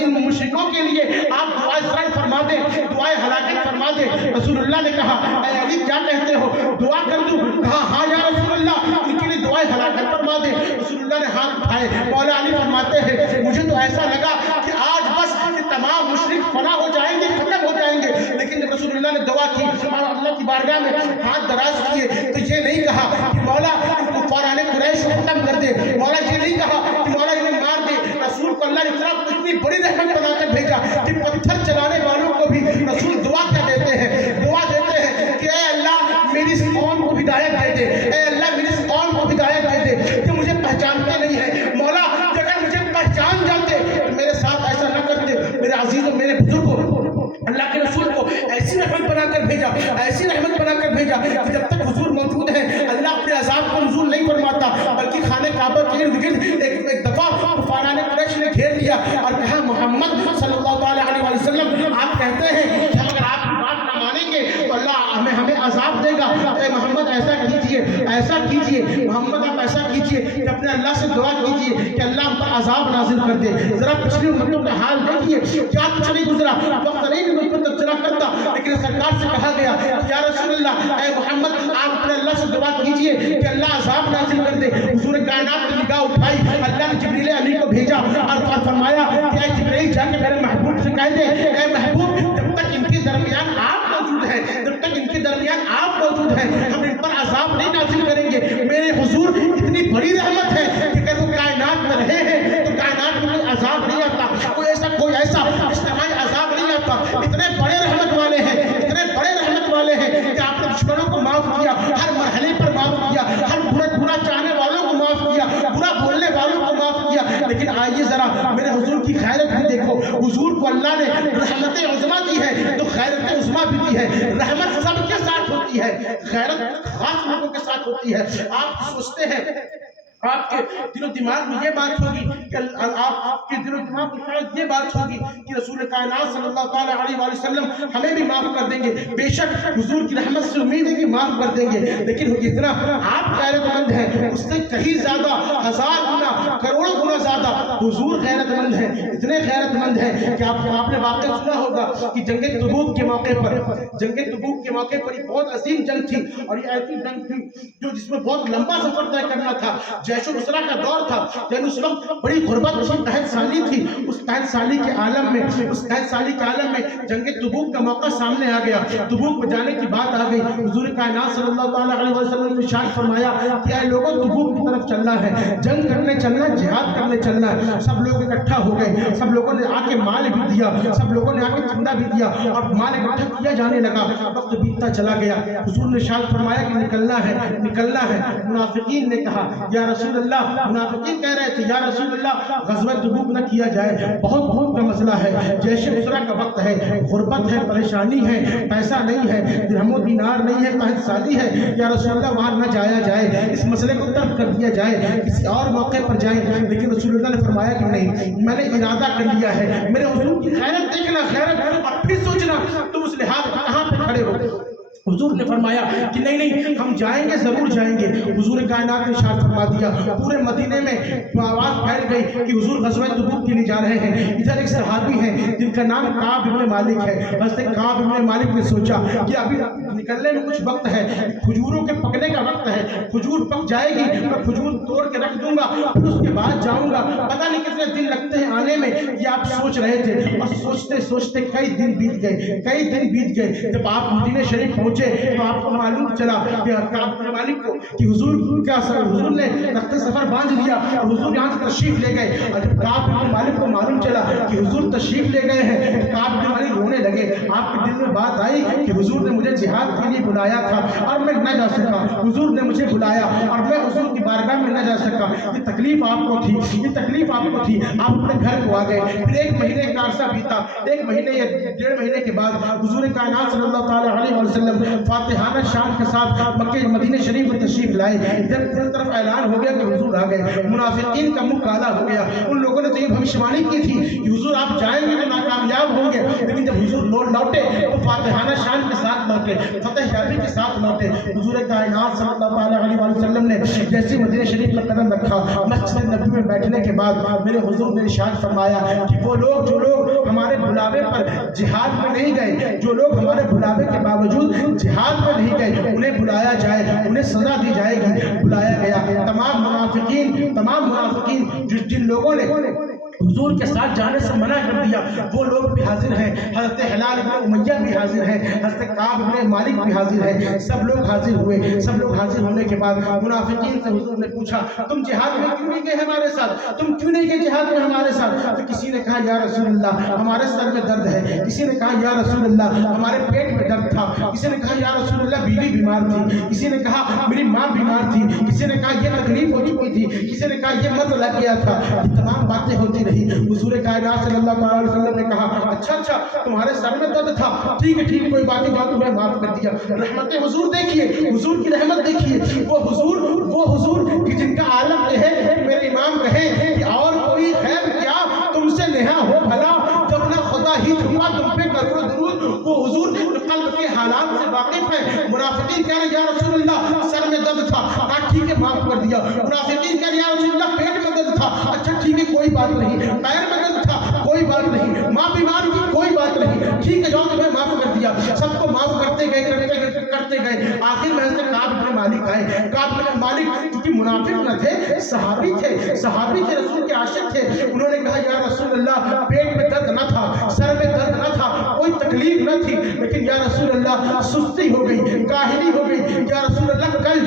इन मुशरिकों के लिए आप दुआए सर फरमा दे, दुआए हलाकत फरमा दे। रसूलुल्लाह ने कहा ऐ अली क्या कहते हो, दुआ कर दूं। कहा हाँ या रसूलुल्लाह इनके लिए दुआए हलाकत फरमा दे। रसूलुल्लाह ने हाथ उठाए, मौला अली फरमाते हैं मुझे तो ऐसा लगा कि आज बस ये तमाम मुशरिक फना हो जाएंगे, खत्म हो जाएंगे। लेकिन जब रसूलुल्लाह ने दुआ की और अल्लाह की बारगाह में हाथ दराज किए तो ये नहीं कहा कि मौला कुफाराने कुरैश को खत्म कर दे, मौला ये नहीं कहा कि मौला इन्हें मार दे। रसूल को अल्लाह ने इतनी बड़ी रहमत बनाकर भेजा कि पत्थर चलाने वालों को भी रसूल दुआ क्या देते हैं, दुआ देते हैं कि ऐ अल्लाह मेरी इस कौम को हिदायत दे दे, ऐ अल्लाह मेरी इस कौम को हिदायत दे दे कि मुझे पहचानते नहीं है। मौला अगर मुझे पहचान जाते तो मेरे साथ ऐसा न करते। मेरे अजीजों मेरे बुजुर्गों, अल्लाह के रसूल को ऐसी रहमत बनाकर भेजा, ऐसी रहमत बनाकर भेजा कि जब तक हुजूर मौजूद है अल्लाह अपने अज़ाब को नज़ूल नहीं फरमाता, बल्कि खाने काबा के इर्द गिर्द एक दफा कुफाराने कुरैश ने घेर लिया और कहा मोहम्मद सल्लल्लाहु अलैहि वसल्लम आप कहते हैं कि अगर आप बात न मानेंगे तो अल्लाह हमें अज़ाब देगा। मोहम्मद ऐसा कीजिए मोहम्मद आप ऐसा कीजिए कि अपने अल्लाह से दुआ कीजिए कि अल्लाह हम पर अज़ाब नाज़िल कर दे। जरा पिछली उम्मतों का हाल देखिए क्या कुछ नहीं गुजरा, वक्त नहीं मुझ पर तबसरा करता, लेकिन सरकार से कहा गया या रसूलल्लाह ऐ मोहम्मद आप अपने अल्लाह से दुआ कीजिए कि अल्लाह अज़ाब नाज़िल कर दे। हुजूर कायनात की निगाह उठाई, अल्लाह ने जिब्रील अमीन को भेजा और फरमाया कि ऐ जिब्रील जाके मेरे महबूब से कह दे ऐ महबूब जब तक इनके दरमियान आप मौजूद हैं, जब तक इनके दरमियान आप मौजूद हैं हम इन पर अज़ाब नहीं नाज़िल करेंगे। मेरे हुजूर इतनी बड़ी रहमत है कि अगर वो कायनात में रहे हैं तो कायनात में कोई अज़ाब नहीं आता, कोई ऐसा इज्तिमाई अज़ाब नहीं आता। इतने बड़े रहमत वाले हैं, इतने बड़े रहमत वाले हैं कि आपने दुश्मनों को माफ किया, की खैरत भी देखो, हुजूर को अल्लाह ने रहमत उज़्मा दी है तो खैरत उज़्मा भी दी है। रहमत सबके साथ होती है, खैरत खास लोगों के साथ होती है। आप सोचते हैं आपके दिलो दिमाग में ये बात होगी कि आपके दिलो दिमाग में शायद ये बात होगी कि रसूल कायनात सल्लल्लाहु ताला अलैहि वसल्लम हमें भी माफ कर देंगे। बेशक हुजूर की रहमत से उम्मीद है कि माफ कर देंगे, लेकिन जितना आप गैरतमंद हैं उससे कहीं ज्यादा, 1000 गुना, करोड़ों गुना ज्यादा हुजूर गैरतमंद हैं। इतने गैरतमंद हैं कि आपने वाक़या सुना होगा कि जंग तबूक के मौके पर, जंग तबूक के मौके पर बहुत अजीम जंग थी, और ये ऐसी जंग थी जो जिसमें बहुत लंबा सफर तय करना था। जैशुल उसरा का दौर था, लेकिन उस वक्त बड़ी गुर्बत थी, तहत साली थी। उस तहत साली के आलम में जंग तबूक का मौका सामने आ गया। तबूक में जाने की बात आ गई। हुजूर कायनात सल्लल्लाहु ताला अलैहि वसल्लम ने इरशाद फरमाया कि ऐ लोगों, तबूक की तरफ चलना है, जंग करने चलना है, जिहाद करने चलना है। सब लोग इकट्ठा हो गए, सब लोगों ने आके माल भी दिया, सब लोगों ने आके चंदा भी दिया, और माल इकट्ठा किया जाने लगा। वक्त बीतता चला गया। हुजूर ने इरशाद फरमाया कि निकलना है। मुनाफिकीन ने कहा या रसूल अल्लाह, मुनाफिकीन कह रहे थे या रसूल अल्लाह ग़ज़वा तबूक न किया जाए, बहुत खून का मसला है, जैशे उसरा का वक्त है, गुर्बत है, परेशानी है, पैसा नहीं है, दिरहम दीनार नहीं है, तहत साली है, या रसूल अल्लाह वहाँ न जाया जाए, इस मसले को तर्क कर दिया जाए, किसी और मौके पर जाएं। लेकिन रसूल अल्लाह ने फरमाया कि नहीं, मैंने इरादा कर लिया है, मेरे हुजूर की खैरत देखना, खैरत, और फिर सोचना तुम उस लिहाज कहाँ पे खड़े हो। हुजूर ने फरमाया कि नहीं, हम जाएंगे, जरूर जाएंगे। हुजूर कायनात ने इरशाद फरमा दिया, पूरे मदीने में आवाज फैल गई कि हुजूर ग़ज़वा तबूक के लिए जा रहे हैं। इधर एक सहाबी हैं जिनका नाम काब इब्न मालिक है। हज़रत काब इब्न मालिक ने सोचा कि अभी निकलने में कुछ वक्त है, खजूरों के पकने का वक्त है, खजूर पक जाएगी, मैं खजूर तोड़ के रख दूंगा, फिर उसके बाद जाऊंगा, पता नहीं कितने दिन लगते हैं आने में। ये आप सोच रहे थे, और सोचते सोचते कई दिन बीत गए। जब आप मदीने शरीफ पहुंचे तो आपको मालूम चला कि काब इब्न मालिक को कि हुजूर ने रख्ते सफर बांध दिया, और हुजूर यहाँ से तशरीफ ले गए। और जब काब इब्न मालिक को मालूम चला कि हुजूर तशरीफ ले गए हैं, तो काब इब्न मालिक रोने लगे। आपके दिल में बात आई कि हुजूर ने मुझे जिहाद के लिए बुलाया था और मैं न जा सका, हुजूर ने मुझे बुलाया और मैं हुजूर की बारगाह में न जा सका। ये तकलीफ आपको थी, आप अपने घर को आ गए। फिर 1 महीने का अरसा बीता, 1 महीने या 1.5 महीने के बाद हुजूर कायनात सल्लल्लाहु ताला अलैहि वसल्लम फातिहाना शान के साथ मक्के मदीने शरीफ में तशरीफ लाए। इधर पूरी तरफ ऐलान हो गया कि हुजूर आ गए। मुनाफिकीन का मुंह काला हो गया। उन लोगों ने तो ये भविष्यवाणी की थी कि हुजूर आप जाएंगे तो नाकामयाब होंगे, लेकिन जब हुजूर लौटे तो फातिहाना शान के साथ लौटे, फतेह याबी के साथ लौटे। हुजूर कायनात सल्लल्लाहु अलैहि वसल्लम ने जैसे मदीने शरीफ में कदम रखा, मस्जिद नबी में बैठने के बाद मेरे हुजूर ने इरशाद फरमाया कि वो लोग जो लोग हमारे बुलावे पर जिहाद में नहीं गए, जो लोग हमारे बुलावे के बावजूद जिहाद में नहीं गए, उन्हें बुलाया जाए, उन्हें सजा दी जाएगी। बुलाया गया तमाम मुनाफिकीन जिन लोगों ने हुजूर के साथ जाने से मना कर दिया, वो लोग भी हाजिर हैं। हज़रत हिलाल इब्न उमय्या भी हाजिर हैं, हज़रत काब इब्न मालिक भी हाजिर हैं। सब लोग हाजिर हुए। सब लोग हाजिर होने के बाद मुनाफिकीन से हुजूर ने पूछा, तुम जिहाद में क्यों नहीं गए हमारे साथ, तुम क्यों नहीं गए जिहाद में हमारे साथ? तो किसी ने कहा या रसूल अल्लाह हमारे सर में दर्द है, किसी ने कहा या रसूल अल्लाह हमारे पेट में दर्द था, किसी ने कहा या रसूल अल्लाह बीवी बीमार थी, किसी ने कहा मेरी माँ बीमार थी, किसी ने कहा ये तकलीफ हो चुकी थी, किसी ने कहा ये मर्द लग गया था। ये तमाम बातें होती रही। हुजूर कायनात सल्लल्लाहु अलैहि वसल्लम ने कहा अच्छा तुम्हारे सर में दर्द था, ठीक है कोई बात नहीं, जाओ तुम्हें माफ कर दिया। रहमत हुजूर देखिए, हुजूर की रहमत देखिए, वो हुजूर कि जिनका आलम ये है, मेरे इमाम कहे कि और कोई खैर क्या तुमसे नेहा हो भला, जब ना खुदा ही छुपा तुम पे करोड़ों दुरूद। वो हुजूर कल्ब के हालात से वाकिफ है। मुनाफिकीन कह रहे या रसूल अल्लाह सर में दर्द था, ठीक है माफ कर दिया। मुनाफिकीन कह रहे या रसूल अल्लाह पेट में दर्द था, अच्छा ठीक है कोई बात नहीं। पैर में दर्द था, कोई बात नहीं। माँ बीमार थी, कोई बात नहीं, ठीक है जाओ तुम्हें माफ कर दिया। सबको माफ करते गए। आखिर में से काब इब्न मालिक आए। काब इब्न मालिक क्योंकि मुनाफिक न थे, सहाबी थे, रसूल के आशिक थे। उन्होंने कहा या रसूल अल्लाह पेट में दर्द न था, सर में दर्द न था, कोई तकलीफ न थी, लेकिन या रसूल अल्लाह सुस्ती हो गई, काहिली हो गई। या रसूल अल्लाह कल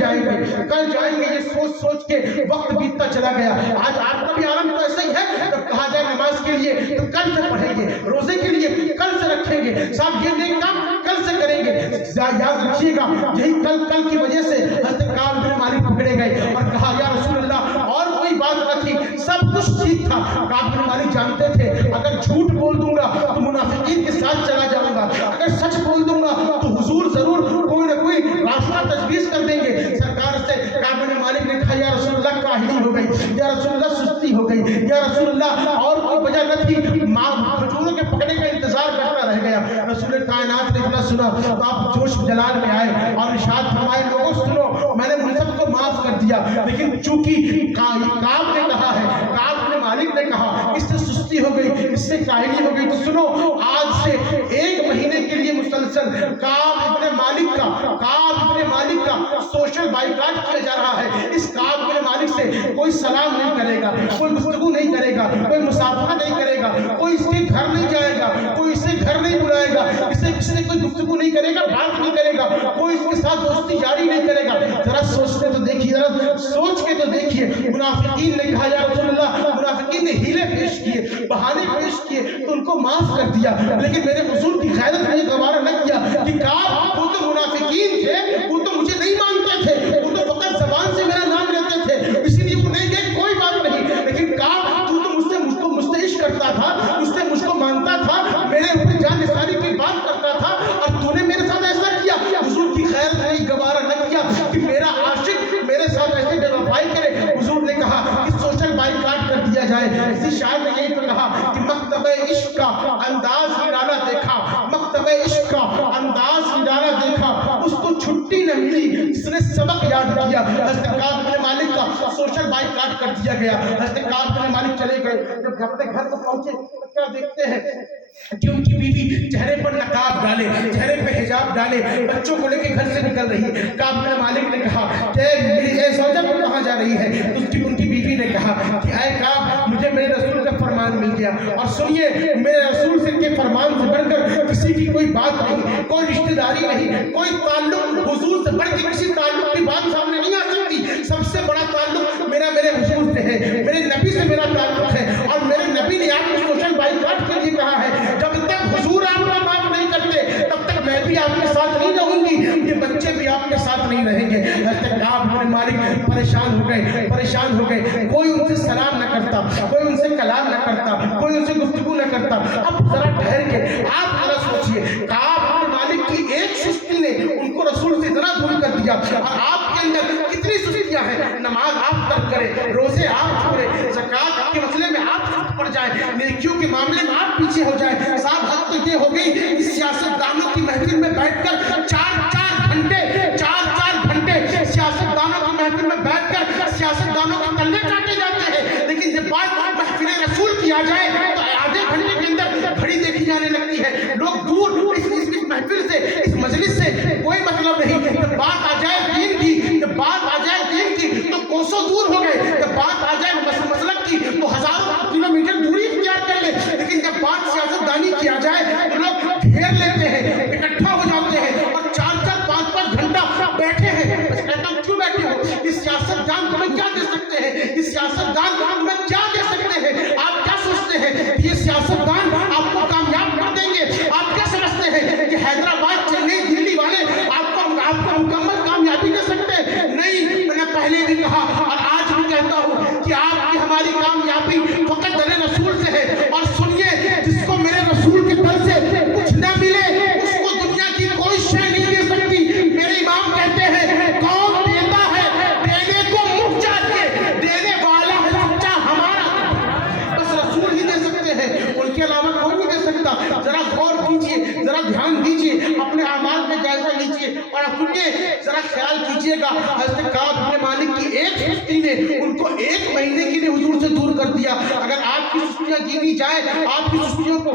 जाएंगे ये सोच के वक्त बीतता चला गया। आज आपका भी आलम तो ऐसा ही है, जब कहा जाए नमाज के लिए तो कल से पढ़ेंगे, रोजे के लिए कल से रखेंगे, साहब ये नेक काम कल से करेंगे। याद रखिएगा यही कल की वजह से हज़रत काब इब्न मालिक पकड़े गए और कहा या रसूल अल्लाह और कोई बात न थी, सब कुछ कुछ ठीक था। काब बिन मालिक जानते थे अगर झूठ बोल दूंगा तो मुनाफिकीन के साथ चला जाऊंगा, अगर सच बोल दूंगा तो हुजूर जरूर कोई ना कोई रास्ता तजवीज कर देंगे। सरकार से काब बिन मालिक ने कहा, या रसूलुल्लाह काहिली हो गई, या रसूलुल्लाह सुस्ती हो गई, या रसूलुल्लाह और कोई वजह न थी, मजदूरों के पकड़ने का इंतजार करता रह गया। रसूल कायनात ने इतना सुना तो आप जोश जलाल में आए और इरशाद फरमाए, लोगों सुनो, मैंने मुझ सबको माफ कर दिया, लेकिन चूंकि काब ने कहा है, काब ने मालिक ने कहा इससे सुस्ती हो गई, इससे काहिली हो गई, तो सुनो आज से 1 महीने के लिए मुसलसल काब इब्ने मालिक का सोशल बाइकाट किया जा रहा है। इस काब इब्ने मालिक से कोई सलाम नहीं करेगा, कोई गुफ्तगू नहीं करेगा, कोई मुसाफा नहीं करेगा, कोई इसके घर नहीं जाएगा, कोई इसे घर नहीं बुलाएगा, इससे कोई गुफ्तगू नहीं करेगा, बात नहीं करेगा, कोई इसके साथ दोस्ती जारी नहीं करेगा। जरा सोचते तो देखिए, जरा सोच के तो देखिए। मुनाफिकीन ने कहा, या रसूलुल्लाह, मुनाफिकीन ने हीले पेश किए, बहाने पेश किए, तो उनको माफ कर दिया, लेकिन मेरे हुजूर की गैरत ने गवारा न किया कि काब वो तो मुनाफिकीन थे, वो तो मुझे नहीं मानते थे, वो तो फकत ज़बान से मेरा नाम लेते थे, इसीलिए वो नहीं गए, कोई बात नहीं, लेकिन काब तू तो मुझसे इश्क करता था, मुझसे मुझको मानता था, मेरे ऊपर जान निसारी की बात करता था, और तूने मेरे साथ ऐसा किया। हुजूर की खैर नहीं गवारा न किया कि मेरा आशिक मेरे साथ ऐसे बेवफाई करे। हुजूर ने कहा कि सोशल बाइकाट कर दिया जाए। इसी शायर ने यही तो कहा कि मकतबे इश्क का अंदाज निराला देखा, मकतबे इश्क का अंदाज निराला देखा, उसको छुट्टी न मिली, इसने सबक याद किया। हज़रत काब बिन मालिक का सोशल बाइकाट कर दिया गया। हज़रत काब बिन मालिक चले गए, जब अपने घर को पहुंचे तो क्या देखते हैं कि उनकी बीवी चेहरे पर नकाब डाले, चेहरे पे हिजाब डाले, बच्चों को लेकर घर से निकल रही है। काब बिन मालिक ने कहा कि मेरी ज़ौजा को कहाँ जा रही है? उनकी बीवी ने कहा कि ऐ काब, मुझे मेरे रसूल का फरमान मिल गया, और सुनिए मेरे रसूल से के फरमान से बढ़कर किसी की कोई बात नहीं, कोई रिश्तेदारी नहीं, कोई ताल्लुक हुजूर से बढ़ के किसी ताल्लुक की बात सामने नहीं आ सकती। सबसे बड़ा ताल्लुक मेरे हुजूर से है, मेरे नबी से मेरा ताल्लुक है, और मेरे नबी ने आपको सोशल बाइकाट के लिए कहा है। जब तक हुजूर आपका माफ नहीं करते तब तक मैं भी आपके साथ नहीं रहूंगी, ये बच्चे भी आपके साथ नहीं रहेंगे। हज़रत काब बिन मालिक परेशान हो गए, कोई उनसे सलाम न करता, कोई उनसे कलाम न करता, कोई उनसे गुफ्तगू न करता। अब जरा ठहर के आप जरा सोचिए, काब बिन मालिक की एक सुस्ती ने उनको रसूल से जरा दूर कर दिया, और आपके अंदर कितनी सुस्तियां हैं। नमाज आप तर्क करें, रोजे आप छोड़े, ज़कात के मसले में आप सुस्त पड़ जाए, नेकियों के मामले में आप पीछे हो जाए। साथ हद तो ये हो गई कि सियासतदानों की महफिल में बैठकर 4-4 घंटे सियासतदानों की महफिल में बैठकर सियासतदानों के तल्ले काटे जाते हैं, लेकिन जब बात महफिल रसूल की आ जाए तो आधे घंटे के अंदर घड़ी देखी जाने लगती है। लोग दूर इस महफिल से, इस मजलिस से कोई मतलब नहीं। जब बात आ जाए दीन की तो कोसों दूर हो गए, जब बात आ जाए मसलक की तो हजारों किलोमीटर दूरी इख्तियार कर ले, लेकिन जब बात सियासतदानी की आ जाए तो लोग घेर लेते हैं, इकट्ठा हो जाते हैं, और 4-4, 5-5 घंटा बैठे हैं। क्यों बैठे हो? इस सियासतदान तुम्हें क्या दे सकते हैं? इस सियासतदान तुम्हें क्या दे सकते हैं? आप क्या सोचते हैं ये सियासतदान आपको कामयाब कर देंगे? आप क्या समझते हैं कि हैदराबाद, चेन्नई, दिल्ली वाले आपको मुकम्मल कामयाबी दे सकते हैं? नहीं। मैंने पहले भी कहा और आज भी कहता हूँ कि आपकी हमारी कामयाबी फकत दर रसूल से है। और सुनिए, जिसको मेरे रसूल के दर से कुछ न मिले उसको दुनिया की कोई शय नहीं दे सकती। मेरे इमाम कहते हैं, कौन देता है देने को मुँह चाहिए, देने वाला है सच्चा हमारा, बस रसूल ही दे सकते हैं, उनके अलावा कोई नहीं दे सकता। जरा गौर कीजिए, जरा ध्यान दीजिए, अपने अमाल में जायजा लीजिए और सुनिए, जरा ख्याल कीजिएगा। हज़रत काब बिन मालिक की एक सुस्ती ने उनको 1 महीने के लिए हुजूर से दूर कर दिया। अगर आपकी सुस्तियां गिनी जाए, आपकी सुस्तियों को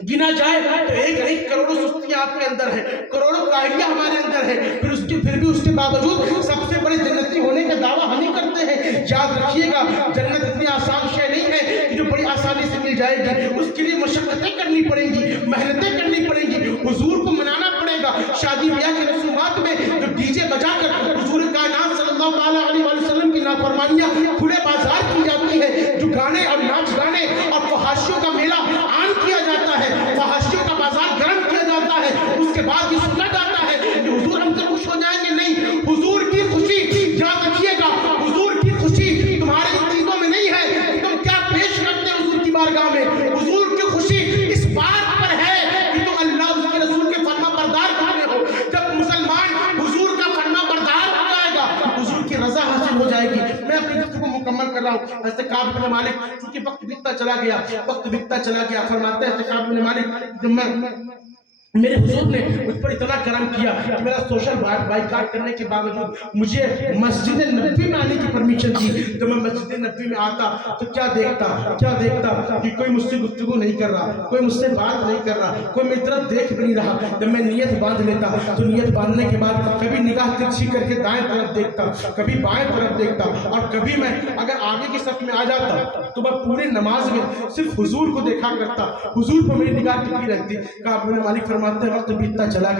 गिना जाए तो एक करोड़ों सुस्तियां आपके अंदर है, करोड़ों काहिलियां हमारे अंदर है, फिर भी उसके बावजूद सबसे बड़े जन्नती होने का दावा हम ही करते हैं। याद रखिएगा, जन्नत इतनी आसान शय नहीं है कि जो बड़ी आसानी से मिल जाएगी। उसके लिए मशक्कतें करनी पड़ेंगी, मेहनतें करनी पड़ेंगी, हुजूर को मनाना पड़ेगा। शादी ब्याह की रसूमात में जो डीजे बजाकर हुजूर कायनात सल्लल्लाहु अलैहि वसल्लम की नाफरमानियां खुले बाजार की जाती है, जो गाने और नाच गाने और फहाशियों का मेला आन किया जाता है, फहाशियों का बाजार गर्म किया जाता है, उसके बाद ये सुना जाता है कि हुजूर हमसे खुश हो जाएंगे। नहीं, हुजूर की खुशी याद रखिएगा, हुजूर की खुशी तुम्हारे इन चीजों में नहीं है, हासिल हो जाएगी। मैं अपनी गुफ्तगू को मुकम्मल कर रहा हूँ। हज़रत काब बिन मालिक, चूंकि वक्त बीतता चला गया, फरमाते हैं काब बिन मालिक, जब मेरे हुजूर ने मुझ पर इतना करम किया कि मेरा सोशल बाइकाट करने के बावजूद मुझे मस्जिद नबी में आने की परमिशन दी। जब मैं मस्जिद नबी में आता तो क्या देखता कि कोई मुझसे गुफ्तगू नहीं कर रहा, कोई मुझसे बात नहीं कर रहा, कोई मेरी तरफ देख भी नहीं रहा। जब मैं नियत बांध लेता तो नियत बांधने के बाद कभी निगाह तिरछी करके दाएं तरफ देखता, कभी बाएं तरफ देखता, और कभी मैं अगर आगे की सफ में आ जाता तो मैं पूरी नमाज में सिर्फ हुजूर को देखा करता, हुजूर पर मेरी निगाह टिकी रहती। काब बिन मालिक वक्त बीतता चला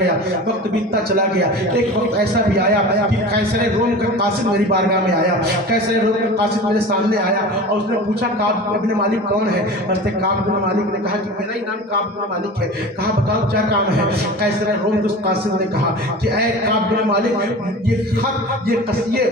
गया। एक वक्त ऐसा भी आया कि कैसर रोम का कासिद मेरी बारगाह में आया। कैसर रोम का कासिद मेरे सामने आया और उसने पूछा काब बिन मालिक कौन है? हज़रत काब बिन मालिक ने कहा कि मेरा ही नाम काब बिन मालिक है। कहा बताओ क्या काम है? कैसर रोम के कासिद ने कहा कि ऐ काब बिन मालिक, ये खत, ये कसिए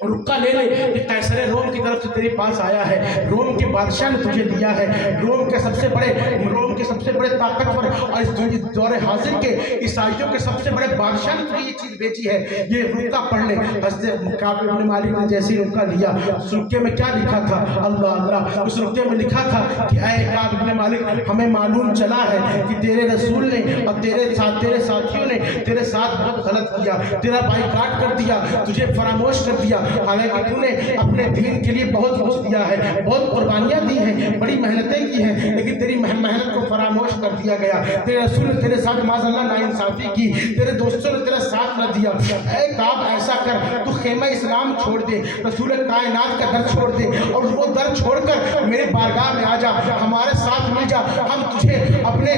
रुक्का ले ले, ये कैसर रोम की तरफ से तेरे पास आया है। रोम के बादशाह ने तुझे दिया है। रोम के सबसे बड़े ताकतवर और इस दौरे हाजिर के ईसाइयों के सबसे बड़े बादशाह ने तुझे ये चीज बेची है। ये रुक्का पढ़ ले। हज़रत काब बिन मालिक ने जैसे ही रुक्का लिया, उस रुक्के में क्या लिखा था? अल्लाह अल्लाह, उस रुक्के में लिखा था कि ऐ काब बिन मालिक, हमें मालूम चला है कि तेरे रसूल ने और तेरे साथियों ने तेरे साथ बहुत गलत किया, तेरा बाइकाट कर दिया, तुझे फरामोश कर दिया। हालांकि तूने अपने दीन के लिए बहुत कुछ दिया है, बहुत कुर्बानियां दी हैं, बड़ी मेहनतें की हैं, लेकिन तेरी मेहनत को फरामोश कर दिया गया। तेरे रसूल ने तेरे साथ माज़अल्लाह नाइंसाफी की, तेरे दोस्तों ने तेरा साथ न दिया। ऐ काब, ऐसा कर, तू खेमा इस्लाम छोड़ दे, रसूल कायनात का दर छोड़ दे और वो दर छोड़कर मेरे बारगाह में आ जा, हमारे साथ मिल जा। हम तुझे अपने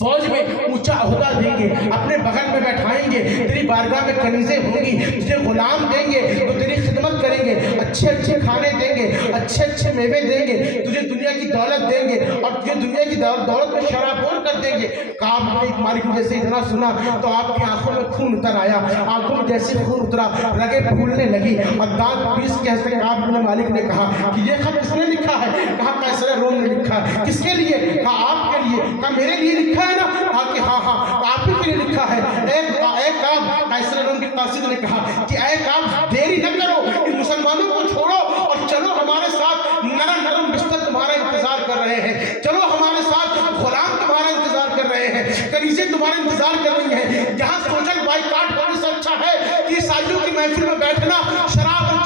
फौज में ऊंचा ओहदा देंगे, अपने बगल में बैठाएंगे, तेरी बारगाह में कनीज़ें होंगी, तुझे गुलाम देंगे तो तेरी खिदमत करेंगे, अच्छे खाने देंगे, अच्छे मेवे देंगे, तुझे दुनिया की दौलत देंगे और तुझे दुनिया की दौलत में शराबोर कर देंगे। काब बिन मालिक ने जैसे इतना सुना तो आपकी आंखों में खून उतर आया, आंखों में जैसे खून उतरा रगे फूलने लगी और दांत पीस के हंसते काब बिन मालिक ने कहा कि ये खत किसने लिखा है? कहा कैसर रोम ने लिखा है। किसके लिए? कहा आपके लिए। कहा मेरे लिए लिखा है ना? कहा कि हाँ आप ही के लिए लिखा है। एक काब, कैसर रोम के कासिद ने कहा कि ऐ काब, देरी न करो, इन मुसलमानों को छोड़ो और चलो हमारे साथ। नरम बिस्तर तुम्हारा इंतजार कर रहे हैं, चलो हमारे साथ, गुलाम तुम्हारा इंतजार कर रहे हैं, कनीज़ें तुम्हारा इंतजार कर रही हैं। यहाँ सोशल बाइकाट होने से अच्छा है कि ईसाइयों की महफिल में बैठना, शराब और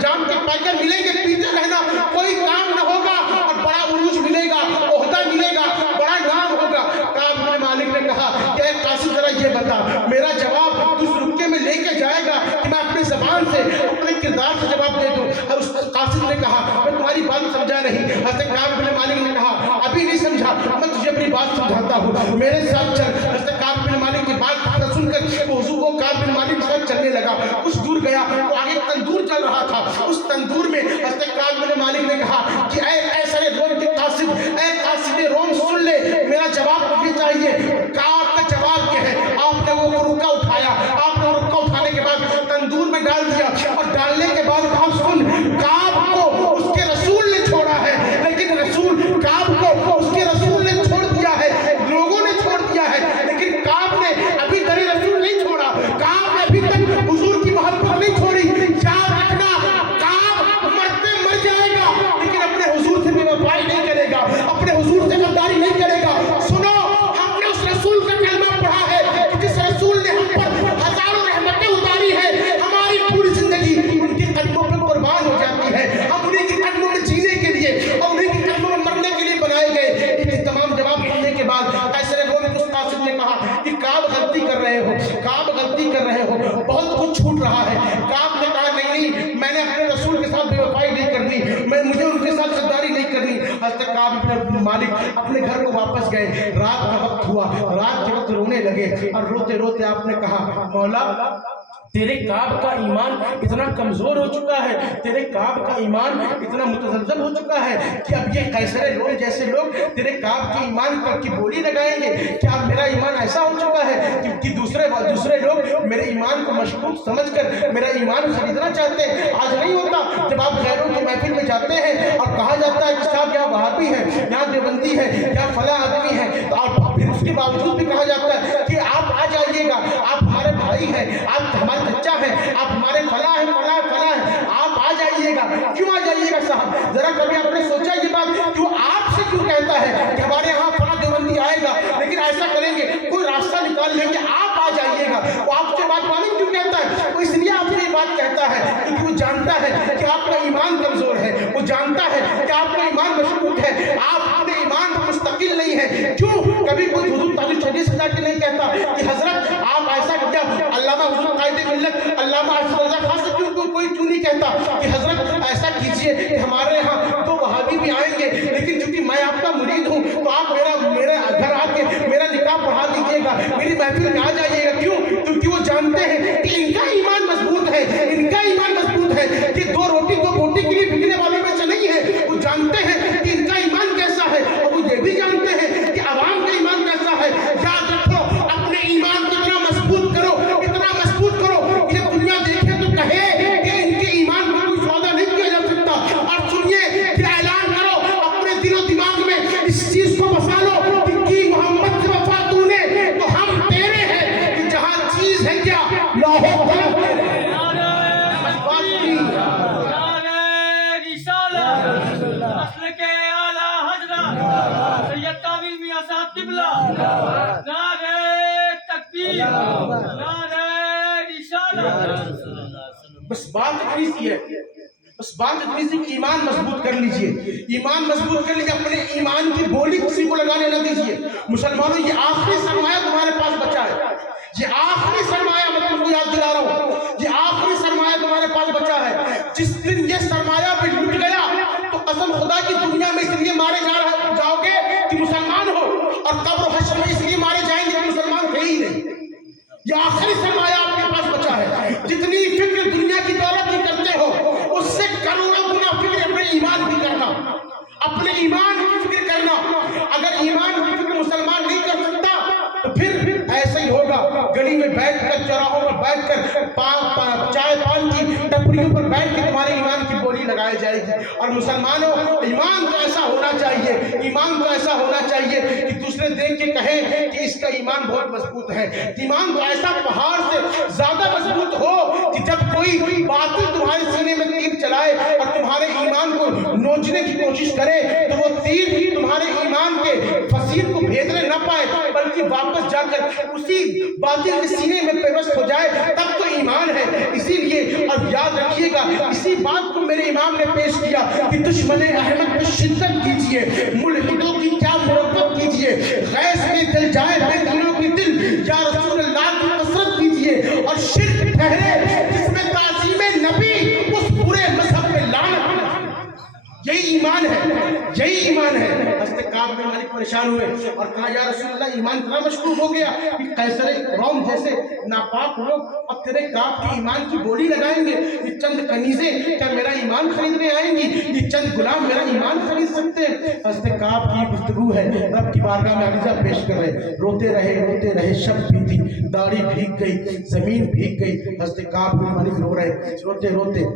जाम के पैकेट मिलेंगे, पीते रहना, कोई काम न होगा और बड़ा उरूज मिलेगा, ओहदा मिलेगा, बड़ा नाम होगा। काब बिन मालिक ने कहा कि कासिद जरा ये बता, मेरा जवाब उस रुक्के में लेके जाएगा कि मैं अपनी ज़बान से, अपने किरदार से जवाब दे दूं? और उस कासिद ने कहा मैं तुम्हारी बात समझा नहीं। हज़रत काब बिन मालिक ने कहा अभी नहीं समझा, मैं तुझे अपनी बात समझाता हूँ, मेरे साथ चल। हज़रत काब बिन मालिक की बात सुनकर हुजूर को काब बिन मालिक के साथ चलने लगा। कुछ दूर गया तो आगे तंदूर चल रहा था, उस तंदूर में हज़रत काब बिन मालिक ने कहा कि ऐ सारे रोम के कासिद, ऐ कासिद रोम, सुन ले, मेरा जवाब तुझे चाहिए। काब का जवाब क्या है? आपने वो रुक्का उठाया, आपने रुक्का उठाने के बाद तंदूर में डाल दिया और डालने के बाद कहा सुन, काब को उसके रसूल ने छोड़ा है, लेकिन काब को उसके रसूल ने छोड़ दिया है, लोगों ने छोड़ दिया है, लेकिन काब ने अभी तेरे रसूल नहीं छोड़ा, काब ने अभी तक हुजूर की मोहब्बत नहीं छोड़ी। याद रखना, काब मरते मर जाएगा लेकिन अपने हुजूर से बेवफाई नहीं करेगा, अपने हुजूर से गद्दारी नहीं करेगा। सुनो, हमने उस रसूल का कलमा पढ़ा है कि जिस रसूल ने हम पर हजारों रहमतें उतारी है, हमारी पूरी जिंदगी उनके कदमों पर कुर्बान हो जाती है। हम उन्हीं के कदमों में जीने के लिए और उन्हीं के कदमों में मरने के लिए बनाए गए। इन तमाम जवाब सुनने के बाद कैसर रोम के कासिद ने कहा कि काब गलती कर रहे हो, काब गलती कर रहे हो, बहुत कुछ छूट रहा है। काब ने कहा नहीं, मैंने अपने रसूल के साथ बेवफाई नहीं करनी, मुझे उनके साथ गद्दारी नहीं करनी। हज़रत काब बिन मालिक अपने घर को वापस गए। रात का वक्त हुआ, रात के वक्त रोने लगे और रोते रोते आपने कहा मौला, तेरे काब का ईमान इतना कमजोर हो चुका है, तेरे काब का ईमान इतना मुतज़ब्ज़ब हो चुका है कि अब ये कैसर रोम जैसे लोग तेरे काब के ईमान पर की बोली लगाएंगे। क्या अब मेरा ईमान ऐसा हो चुका है कि दूसरे लोग मेरे ईमान को मशकूक समझकर मेरा ईमान खरीदना चाहते हैं? आज नहीं होता जब आप गैरों की महफिल में जाते हैं और कहा जाता है कि साहब यहाँ वहाबी है, यहाँ देवबंदी है, यहाँ फला आदमी है, तो आप फिर उसके बावजूद भी कहा जाता है कि आप आ जाइएगा, आप हमारे भाई हैं, आप हमारे बच्चा है, आप हमारे फला है, फला ایسا کریں گے کوئی راستہ نکال لیں گے, آپ آ جائیے گا. وہ آپ سے بات مانیں کیوں کہتا ہے؟ وہ اس لیے آپ سے یہ بات کہتا ہے کیونکہ وہ جانتا ہے کہ آپ کا ایمان کمزور ہے, وہ جانتا ہے کہ آپ کا ایمان مشکوک ہے, آپ اپنے ایمان پر مستقل نہیں ہے. کیوں کبھی کوئی حضور تعالی شدید سزا کے نہیں کہتا کہ حضرت آپ ایسا کیا؟ علامہ حضور قائد ملت علامہ اشرف رضا خان سے کوئی کیوں نہیں کہتا کہ حضرت ایسا کیجئے کہ ہمارے ہاں تو وہابی بھی آئیں گے, لیکن چونکہ میں آپ کا مرید ہوں تو آپ میرے گھر آ کے میرا نکاح پڑھا دیجیے گا, میری محفل میں آ جائیے گا. کیوں؟ کیونکہ وہ جانتے ہیں کہ ان کا ایمان مضبوط ہے, ان کا ایمان مضبوط ہے کہ دو روٹی دو بوٹی کے لیے بکنے والوں میں سے نہیں ہے. وہ جانتے ہیں کہ ان کا ایمان کیسا ہے, اور وہ یہ بھی جانتے ہیں کہ عوام کا ایمان کیسا ہے. یاد رکھو اپنے ایمان کو اتنا مضبوط کرو, اتنا مضبوط کرو کہ جب دنیا دیکھے تو کہے کہ ان کے ایمان کا کوئی سودا نہیں کیا جا سکتا. اور سنیے کہ اعلان کرو اپنے دل و دماغ میں اس چیز کو بسا لو کہ محمد سے وفا تو نے تو ہم تیرے ہیں, کہ جہاں چیز ہے کیا لاہو قلم تیرے. بس بات اتنی سی ہے, بس بات اتنی سی کہ ایمان مضبوط کر لیجئے, ایمان مضبوط کر لیجئے, اپنے ایمان کی بولی کسی کو لگانے نہ دیجئے. مسلمانوں یہ آخری سرمایہ تمہارے پاس بچا ہے, یہ آخری سرمایہ میں تم کو یاد دلا رہا ہوں, یہ آخری سرمایہ تمہارے پاس بچا ہے. جس دن یہ سرمایہ پہ لٹ گیا تو قسم خدا کی دنیا میں اس لیے مارے جاؤ گے کہ مسلمان ہو, اور قبر و حشر میں اس لیے مارے جائیں گے کہ مسلمان تھے ہی نہیں. یہ آخری سرمایہ آپ کے پاس بچا ہے. جتنی فکر دنیا کی دولت کی کرتے ہو اس سے کروڑوں گنا فکر اپنے ایمان کی کرنا, اپنے ایمان کی فکر کرنا. اگر ایمان کی فکر مسلمان نہیں کر سکتا تو پھر ایسا ہی ہوگا, گلی میں بیٹھ کر, چوراہوں پر بیٹھ کر, چائے پان کی ٹپریوں پر بیٹھ کے تمہارے ایمان کی بولی لگائی جائے گی. اور مسلمانوں ایمان تو ایسا ہونا چاہیے, ایمان تو ایسا ہونا چاہیے کہ دوسرے دیکھ کے کہیں کہ اس کا ایمان بہت مضبوط ہے. ایمان تو ایسا پہاڑ سے زیادہ مضبوط ہو کہ جب کوئی باطل تمہارے سینے میں تیر چلائے اور تمہارے ایمان کو نوچنے کی کوشش کرے تو وہ تیر تمہارے ایمان کے فصیل کو بھیدنے نہ پائے, بلکہ واپس جا کر اسی باطل کے سینے میں پیوست ہو جائے, تب تو ایمان ہے. اسی لیے اب یاد رکھیے گا, اسی بات کو میرے امام نے پیش کیا کہ دشمن احمد پہ شدت کیجئے, ملحدوں کی کیا مربت کیجئے, غیث میں دل جائے بے دلوں کی دل, یا رسول اللہ کی کثرت کیجئے, اور شرک ٹھہرے جس میں تعظیم نبی اس برے مذہب پہ لعنت. یہی ایمان ہے, یہی ایمان ہے. حضرت کعب بن مالک پریشان ہوئے اور کہا یا رسول اللہ ایمان اتنا مشکوک ہو گیا کہ قیصر روم جیسے ناپاک لوگ اب تیرے کعب کی ایمان کی بولی لگائیں گے. یہ چند کنیزیں کیا میرا ایمان خریدنے آئیں گی؟ یہ چند غلام میرا ایمان خرید سکتے ہیں؟ حضرت کعب کی گفتگو ہے, رب کی بارگاہ میں عریضہ پیش کر رہے, روتے رہے, شب بیتی, داڑھی بھیگ گئی, زمین بھیگ گئی. حضرت کعب بن مالک رو رہے, روتے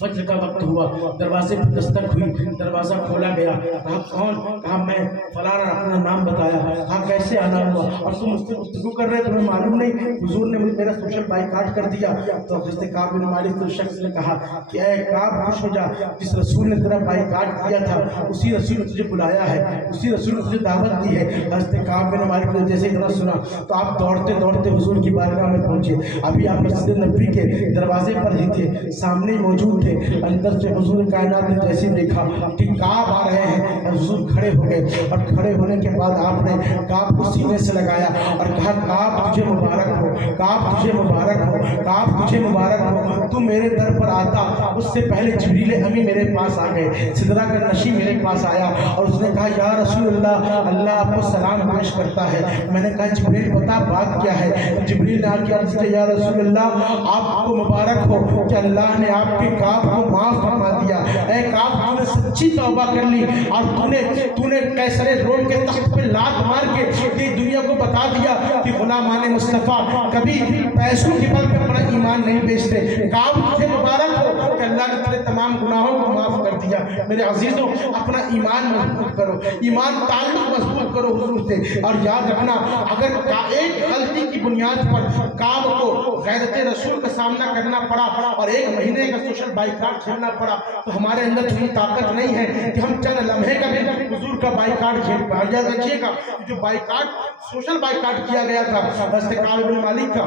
فجر کا وقت ہوا, دروازے پر دستک ہوئی, دروازہ کھولا گیا. کہا کون؟ کہا میں فلانا, اپنا نام بتایا. کہا کیسے آنا ہوا؟ اور تم مجھ سے گفتگو کر رہے, تمہیں معلوم نہیں حضور نے میرا سوشل بائیکاٹ کر دیا. تو حضرت کعب بن مالک نے شخص نے کہا کہ اے کعب خوش ہو جا, جس رسول نے تیرا بائیکاٹ کیا تھا اسی رسول نے تجھے بلایا ہے, اسی رسول نے تجھے دعوت دی ہے. حضرت کعب بن مالک نے جیسے اتنا سنا تو آپ دوڑتے حضور کی بارگاہ میں پہنچے. ابھی آپ مسجد نبوی کے دروازے پر ہی تھے, سامنے ہی موجود تھے. اندر سے حضور کائنات نے جیسے دیکھا کہ کعب آ رہے ہیں, حضور کھڑے ہو گئے, اور کھڑے ہونے کے بعد آپ نے کعب کو سینے سے لگایا اور کہا کعب تجھے مبارک ہو, کعب تجھے مبارک ہو, کعب تجھے مبارک ہو. تو میرے در پر آتا اس سے پہلے جبریل امی میرے پاس آ گئے, سدرہ کا نشی میرے پاس آیا اور اس نے کہا یا رسول اللہ, اللہ آپ کو سلام پیش کرتا ہے. میں نے کہا جبریل بتا بات کیا ہے؟ جبریل نے آ کے عرض کیا یا رسول اللہ آپ کو مبارک ہو کہ اللہ نے آپ کے کعب کو معاف فرما دیا. اے کعب تو نے سچی توبہ کر لی اور تو نے قیصر روم کے تخت پہ لات مار کے یہ دنیا کو بتا دیا کہ غلامان مصطفیٰ کبھی پیسوں کے بل پہ اپنا ایمان نہیں بیچتے. کعب تجھے مبارک ہو کہ اللہ نے تیرے تمام گناہوں کو معاف کر دیا. दिया। मेरे अजीजों, अपना ईमान मजबूत करो, ईमान ताल्लुक मजबूत करो हुजूर से। और याद रखना, अगर एक गलती की बुनियाद पर काब को गैरत रसूल का सामना करना पड़ा और 1 महीने का सोशल बाइकाट झेलना पड़ा, तो हमारे अंदर इतनी ताकत नहीं है कि हम चंद लम्हे का भी हुजूर का बाइकाट झेल पाए। याद रखिएगा, जो बाइकाट सोशल बाइकाट किया गया था हज़रत काब इब्न मालिक का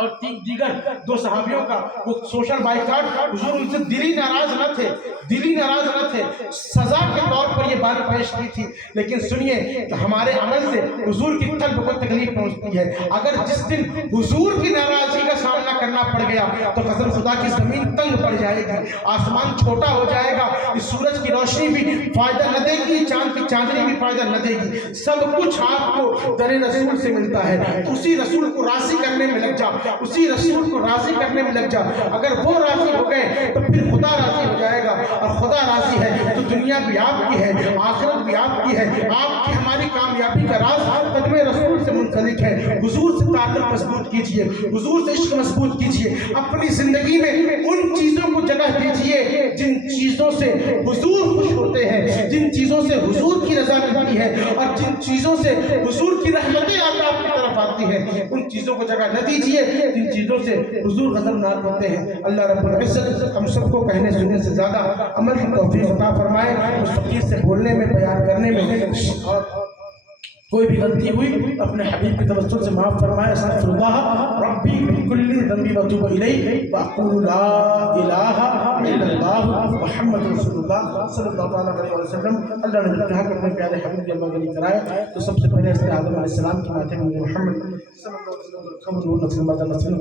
और दीगर 2 सहाबियों का, वो सोशल बाइकाट, हुजूर उनसे दिली नाराज न थे, सजा के तौर पर ये बात पेश की थी। लेकिन सुनिए, हमारे अमल से हुजूर की कल्ब को तकलीफ पहुंचती है। अगर जिस दिन हुजूर की नाराजगी का सामना करना पड़ गया तो कसम खुदा की जमीन तंग पड़ जाएगी, आसमान छोटा हो जाएगा, इस सूरज की रोशनी भी फायदा न देगी, चांद की चांदनी भी फायदा न देगी। सब कुछ आपको दर रसूल से मिलता है, उसी रसूल को राजी करने में लग जा, उसी रसूल को राजी करने में लग जा। अगर वो राजी हो गए तो फिर खुदा राजी हो जाएगा, और खुदा राजी है तो दुनिया भी आपकी है, आखिरत भी आपकी है। आपकी हमारी कामयाबी का राज कदमे रसूल से मुंसलिक है। हुजूर से ताल्लुक मजबूत कीजिए, हुजूर से इश्क मजबूत कीजिए, अपनी जिंदगी में उन चीजों को जगह दीजिए जिन चीजों से हुजूर खुश होते हैं, जिन चीजों से हुजूर की रजा मिलती है, और जिन चीजों से हुजूर की रहमतें आपकी तरफ आती है, उन चीजों को जगह न दीजिए जिन चीजों से हुजूर गज़बनाक होते हैं। अल्लाह रब्बुल इज्जत हम सबको कहने सुनने से ज्यादा अमल की तौफीक अता फरमाए। उस फकीर से बोलने में, बयान करने में, और कोई भी गलती हुई अपने हबीब की तवज्जुह से माफ फरमाए। अस्तगफिरुल्लाह रब्बी मिन कुल्ली ज़ंबी व अतूबु इलैहि व अक़ूलु ला इलाहा इल्लल्लाह मुहम्मदुर रसूलुल्लाह सल्लल्लाहु अलैहि वसल्लम। अल्लाह ने कहा कि अपने प्यारे हबीब की अल्लाह कराया, तो सबसे पहले आदम अलैहिस्सलाम के माथे में मोहम्मद सल्लल्लाहु अलैहि वसल्लम